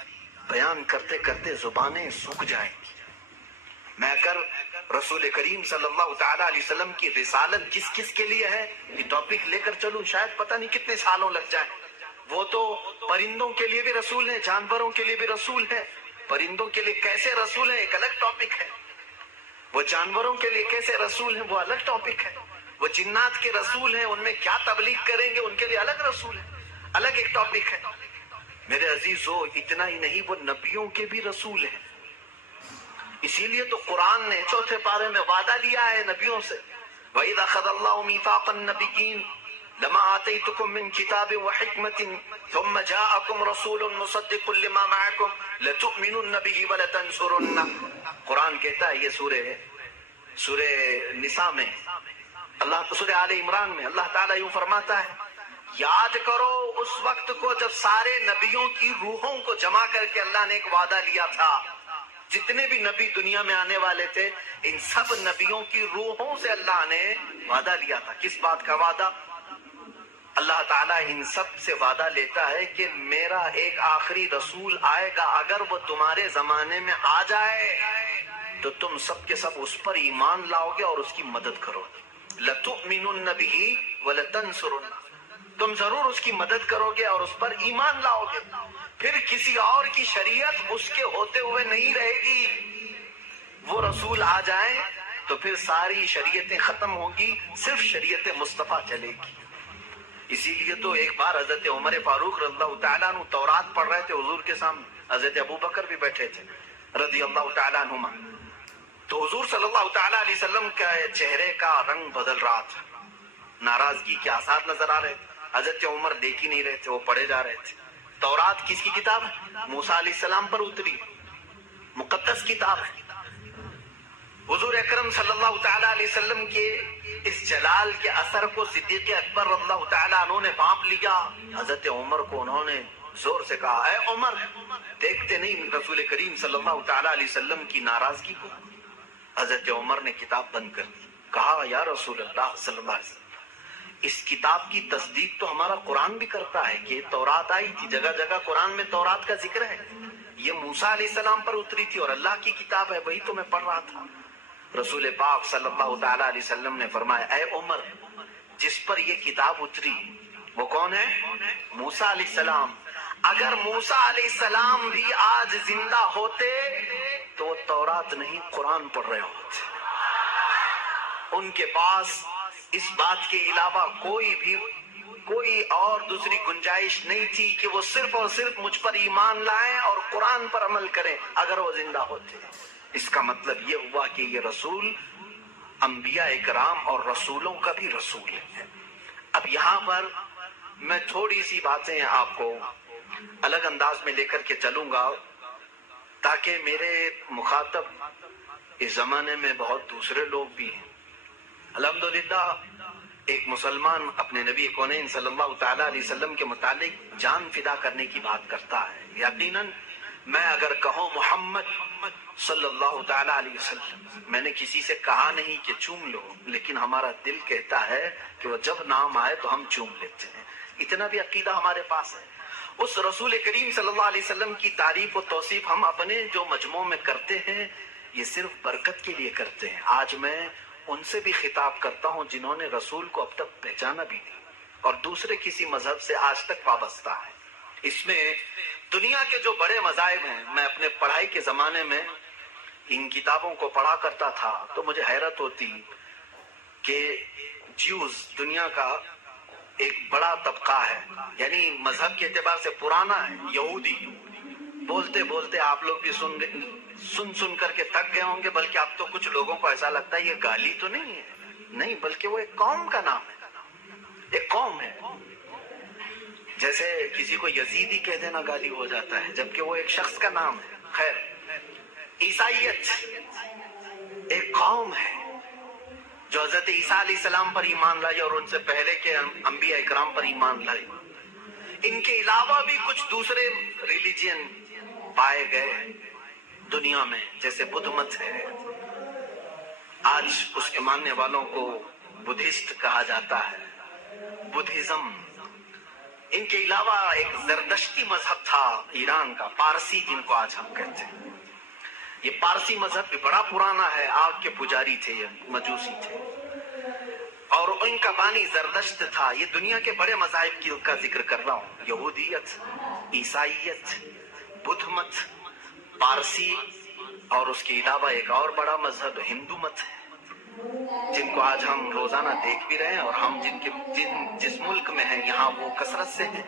بیان کرتے کرتے زبانیں سوکھ جائیں گی۔ میں اگر رسول کریم صلی اللہ تعالیٰ علیہ وسلم کی رسالت کس کس کے لیے ہے یہ ٹاپک لے کر چلوں، شاید پتہ نہیں کتنے سالوں لگ جائیں۔ وہ تو پرندوں کے لیے بھی رسول ہیں، جانوروں کے لیے بھی رسول ہیں، پرندوں کے لیے کیسے رسول ہیں ایک الگ ٹاپک ہے، وہ جانوروں کے لیے کیسے رسول ہیں وہ الگ ٹاپک ہے، وہ جنات کے رسول ہیں، ان میں کیا تبلیغ کریں گے ان کے لیے الگ رسول ہے، الگ ایک ٹاپک ہے۔ میرے عزیزو اتنا ہی نہیں، وہ نبیوں کے بھی رسول ہیں، اسی لیے تو قرآن نے چوتھے پارے میں وعدہ لیا ہے نبیوں سے، وَإِذَا أَخَذَ اللَّهُ مِيثَاقَ النَّبِيِّينَ لَمَا آتَيْتُكُم مِّن كِتَابٍ وَحِكْمَةٍ ثُمَّ جَاءَكُمْ رَسُولٌ مُصَدِّقٌ لِّمَا مَعَكُمْ لَتُؤْمِنُنَّ بِهِ وَلَتَنصُرُنَّهُ۔ قرآن کہتا ہے، یہ سورہ ہے، سورہ نساء میں، اللہ سورہ آل عمران میں اللہ تعالیٰ یوں فرماتا ہے، یاد کرو اس وقت کو جب سارے نبیوں کی روحوں کو جمع کر کے اللہ نے ایک وعدہ لیا تھا، جتنے بھی نبی دنیا میں آنے والے تھے ان سب نبیوں کی روحوں سے اللہ نے وعدہ لیا تھا۔ کس بات کا وعدہ؟ اللہ تعالیٰ ان سب سے وعدہ لیتا ہے کہ میرا ایک آخری رسول آئے گا، اگر وہ تمہارے زمانے میں آ جائے تو تم سب کے سب اس پر ایمان لاؤ گے اور اس کی مدد کرو گے۔ لَتُؤْمِنُنَّ بِهِ وَلَتَنصُرُنَّهُ، تم ضرور اس کی مدد کرو گے اور اس پر ایمان لاؤ گے، پھر کسی اور کی شریعت اس کے ہوتے ہوئے نہیں رہے گی، وہ رسول آ جائیں تو پھر ساری شریعتیں ختم ہوں گی، صرف شریعت مصطفیٰ چلے گی۔ اسی لیے تو ایک بار حضرت عمر فاروق رضی اللہ تعالیٰ عنہ تورات پڑھ رہے تھے حضور کے سامنے، حضرت ابو بکر بھی بیٹھے تھے رضی اللہ تعالیٰ عنہما، تو حضور صلی اللہ تعالیٰ علیہ وسلم کا چہرے کا رنگ بدل رہا تھا، ناراضگی کے آثار نظر آ رہے تھے، حضرت عمر دیکھ ہی نہیں رہے تھے، وہ پڑھے جا رہے تھے، تورات کس کی کتاب ہے؟ موسیٰ علیہ السلام پر اتری مقدس کتاب ہے۔ حضور اکرم صلی اللہ تعالیٰ علیہ وسلم کے اس جلال کے اثر کو صدیق اکبر رضی اللہ تعالیٰ عنہ نے بانپ لیا۔ حضرت عمر کو انہوں نے زور سے کہا، اے عمر دیکھتے نہیں رسول کریم صلی اللہ تعالیٰ علیہ وسلم کی ناراضگی کو؟ حضرت عمر نے کتاب بند کر دی، کہا یا رسول اللہ صلی اللہ علیہ وسلم اس کتاب کی تصدیق تو ہمارا قرآن بھی کرتا ہے کہ تورات آئی تھی، جگہ جگہ قرآن میں تورات کا ذکر ہے، یہ موسیٰ علیہ السلام پر اتری تھی اور اللہ کی کتاب ہے، وہی تو میں پڑھ رہا تھا۔ رسول پاک صلی اللہ تعالیٰ علیہ وسلم نے فرمایا، اے عمر جس پر یہ کتاب اتری وہ کون ہے؟ موسیٰ علیہ السلام۔ اگر موسیٰ علیہ السلام بھی آج زندہ ہوتے تو وہ تورات نہیں قرآن پڑھ رہے ہوتے۔ ان کے پاس اس بات کے علاوہ کوئی اور دوسری گنجائش نہیں تھی کہ وہ صرف اور صرف مجھ پر ایمان لائیں اور قرآن پر عمل کریں اگر وہ زندہ ہوتے۔ اس کا مطلب یہ ہوا کہ یہ رسول انبیاء اکرام اور رسولوں کا بھی رسول ہے۔ اب یہاں پر میں تھوڑی سی باتیں آپ کو الگ انداز میں لے کر کے چلوں گا تاکہ میرے مخاطب اس زمانے میں بہت دوسرے لوگ بھی ہیں۔ الحمدللہ ایک مسلمان اپنے نبی کونین صلی اللہ تعالیٰ علیہ وسلم کے متعلق جان فدا کرنے کی بات کرتا ہے۔ یقیناً میں اگر کہوں محمد صلی اللہ تعالیٰ علیہ وسلم، میں نے کسی سے کہا نہیں کہ چوم لو، لیکن ہمارا دل کہتا ہے کہ وہ جب نام آئے تو ہم چوم لیتے ہیں، اتنا بھی عقیدہ ہمارے پاس ہے۔ اس رسول کریم صلی اللہ علیہ وسلم کی تعریف و توصیف ہم اپنے جو مجموع میں کرتے ہیں یہ صرف برکت کے لیے کرتے ہیں۔ آج میں ان سے بھی خطاب کرتا ہوں جنہوں نے رسول کو اب تک پہچانا بھی نہیں اور دوسرے کسی مذہب سے آج تک وابستہ ہے۔ اس میں دنیا کے جو بڑے مذاہب ہیں، میں اپنے پڑھائی کے زمانے میں ان کتابوں کو پڑھا کرتا تھا تو مجھے حیرت ہوتی کہ جیوز دنیا کا ایک بڑا طبقہ ہے، یعنی مذہب کے اعتبار سے پرانا ہے، یہودی۔ بولتے بولتے آپ لوگ بھی سن کر کے تھک گئے ہوں گے، بلکہ اب تو کچھ لوگوں کو ایسا لگتا ہے یہ گالی تو نہیں ہے، نہیں بلکہ وہ ایک قوم کا نام ہے، ایک قوم ہے۔ جیسے کسی کو یزیدی کہہ دینا گالی ہو جاتا ہے، جبکہ وہ ایک شخص کا نام ہے۔ خیر، عیسائیت ایک قوم ہے جو حضرت عیسیٰ علیہ السلام پر ایمان لائی اور ان سے پہلے کے انبیاء اکرام پر ایمان لائی۔ ان کے علاوہ بھی کچھ دوسرے ریلیجین پائے گئے دنیا میں، جیسے بدھ مت ہے، آج اس کے ماننے والوں کو بدھسٹ کہا جاتا ہے، بدھزم۔ ان کے علاوہ ایک زردشتی مذہب تھا ایران کا، پارسی جن کو آج ہم کہتے ہیں۔ یہ پارسی مذہب بھی بڑا پرانا ہے، آگ کے پجاری تھے، یہ مجوسی تھے، اور ان کا بانی زردشت تھا۔ یہ دنیا کے بڑے مذاہب کا ذکر کر رہا ہوں، یہودیت، عیسائیت، بدھ مت، پارسی، اور اس کے علاوہ ایک اور بڑا مذہب ہندو مت ہے، جن کو آج ہم روزانہ دیکھ بھی رہے ہیں، اور ہم جس ملک میں ہیں یہاں وہ کثرت سے ہیں۔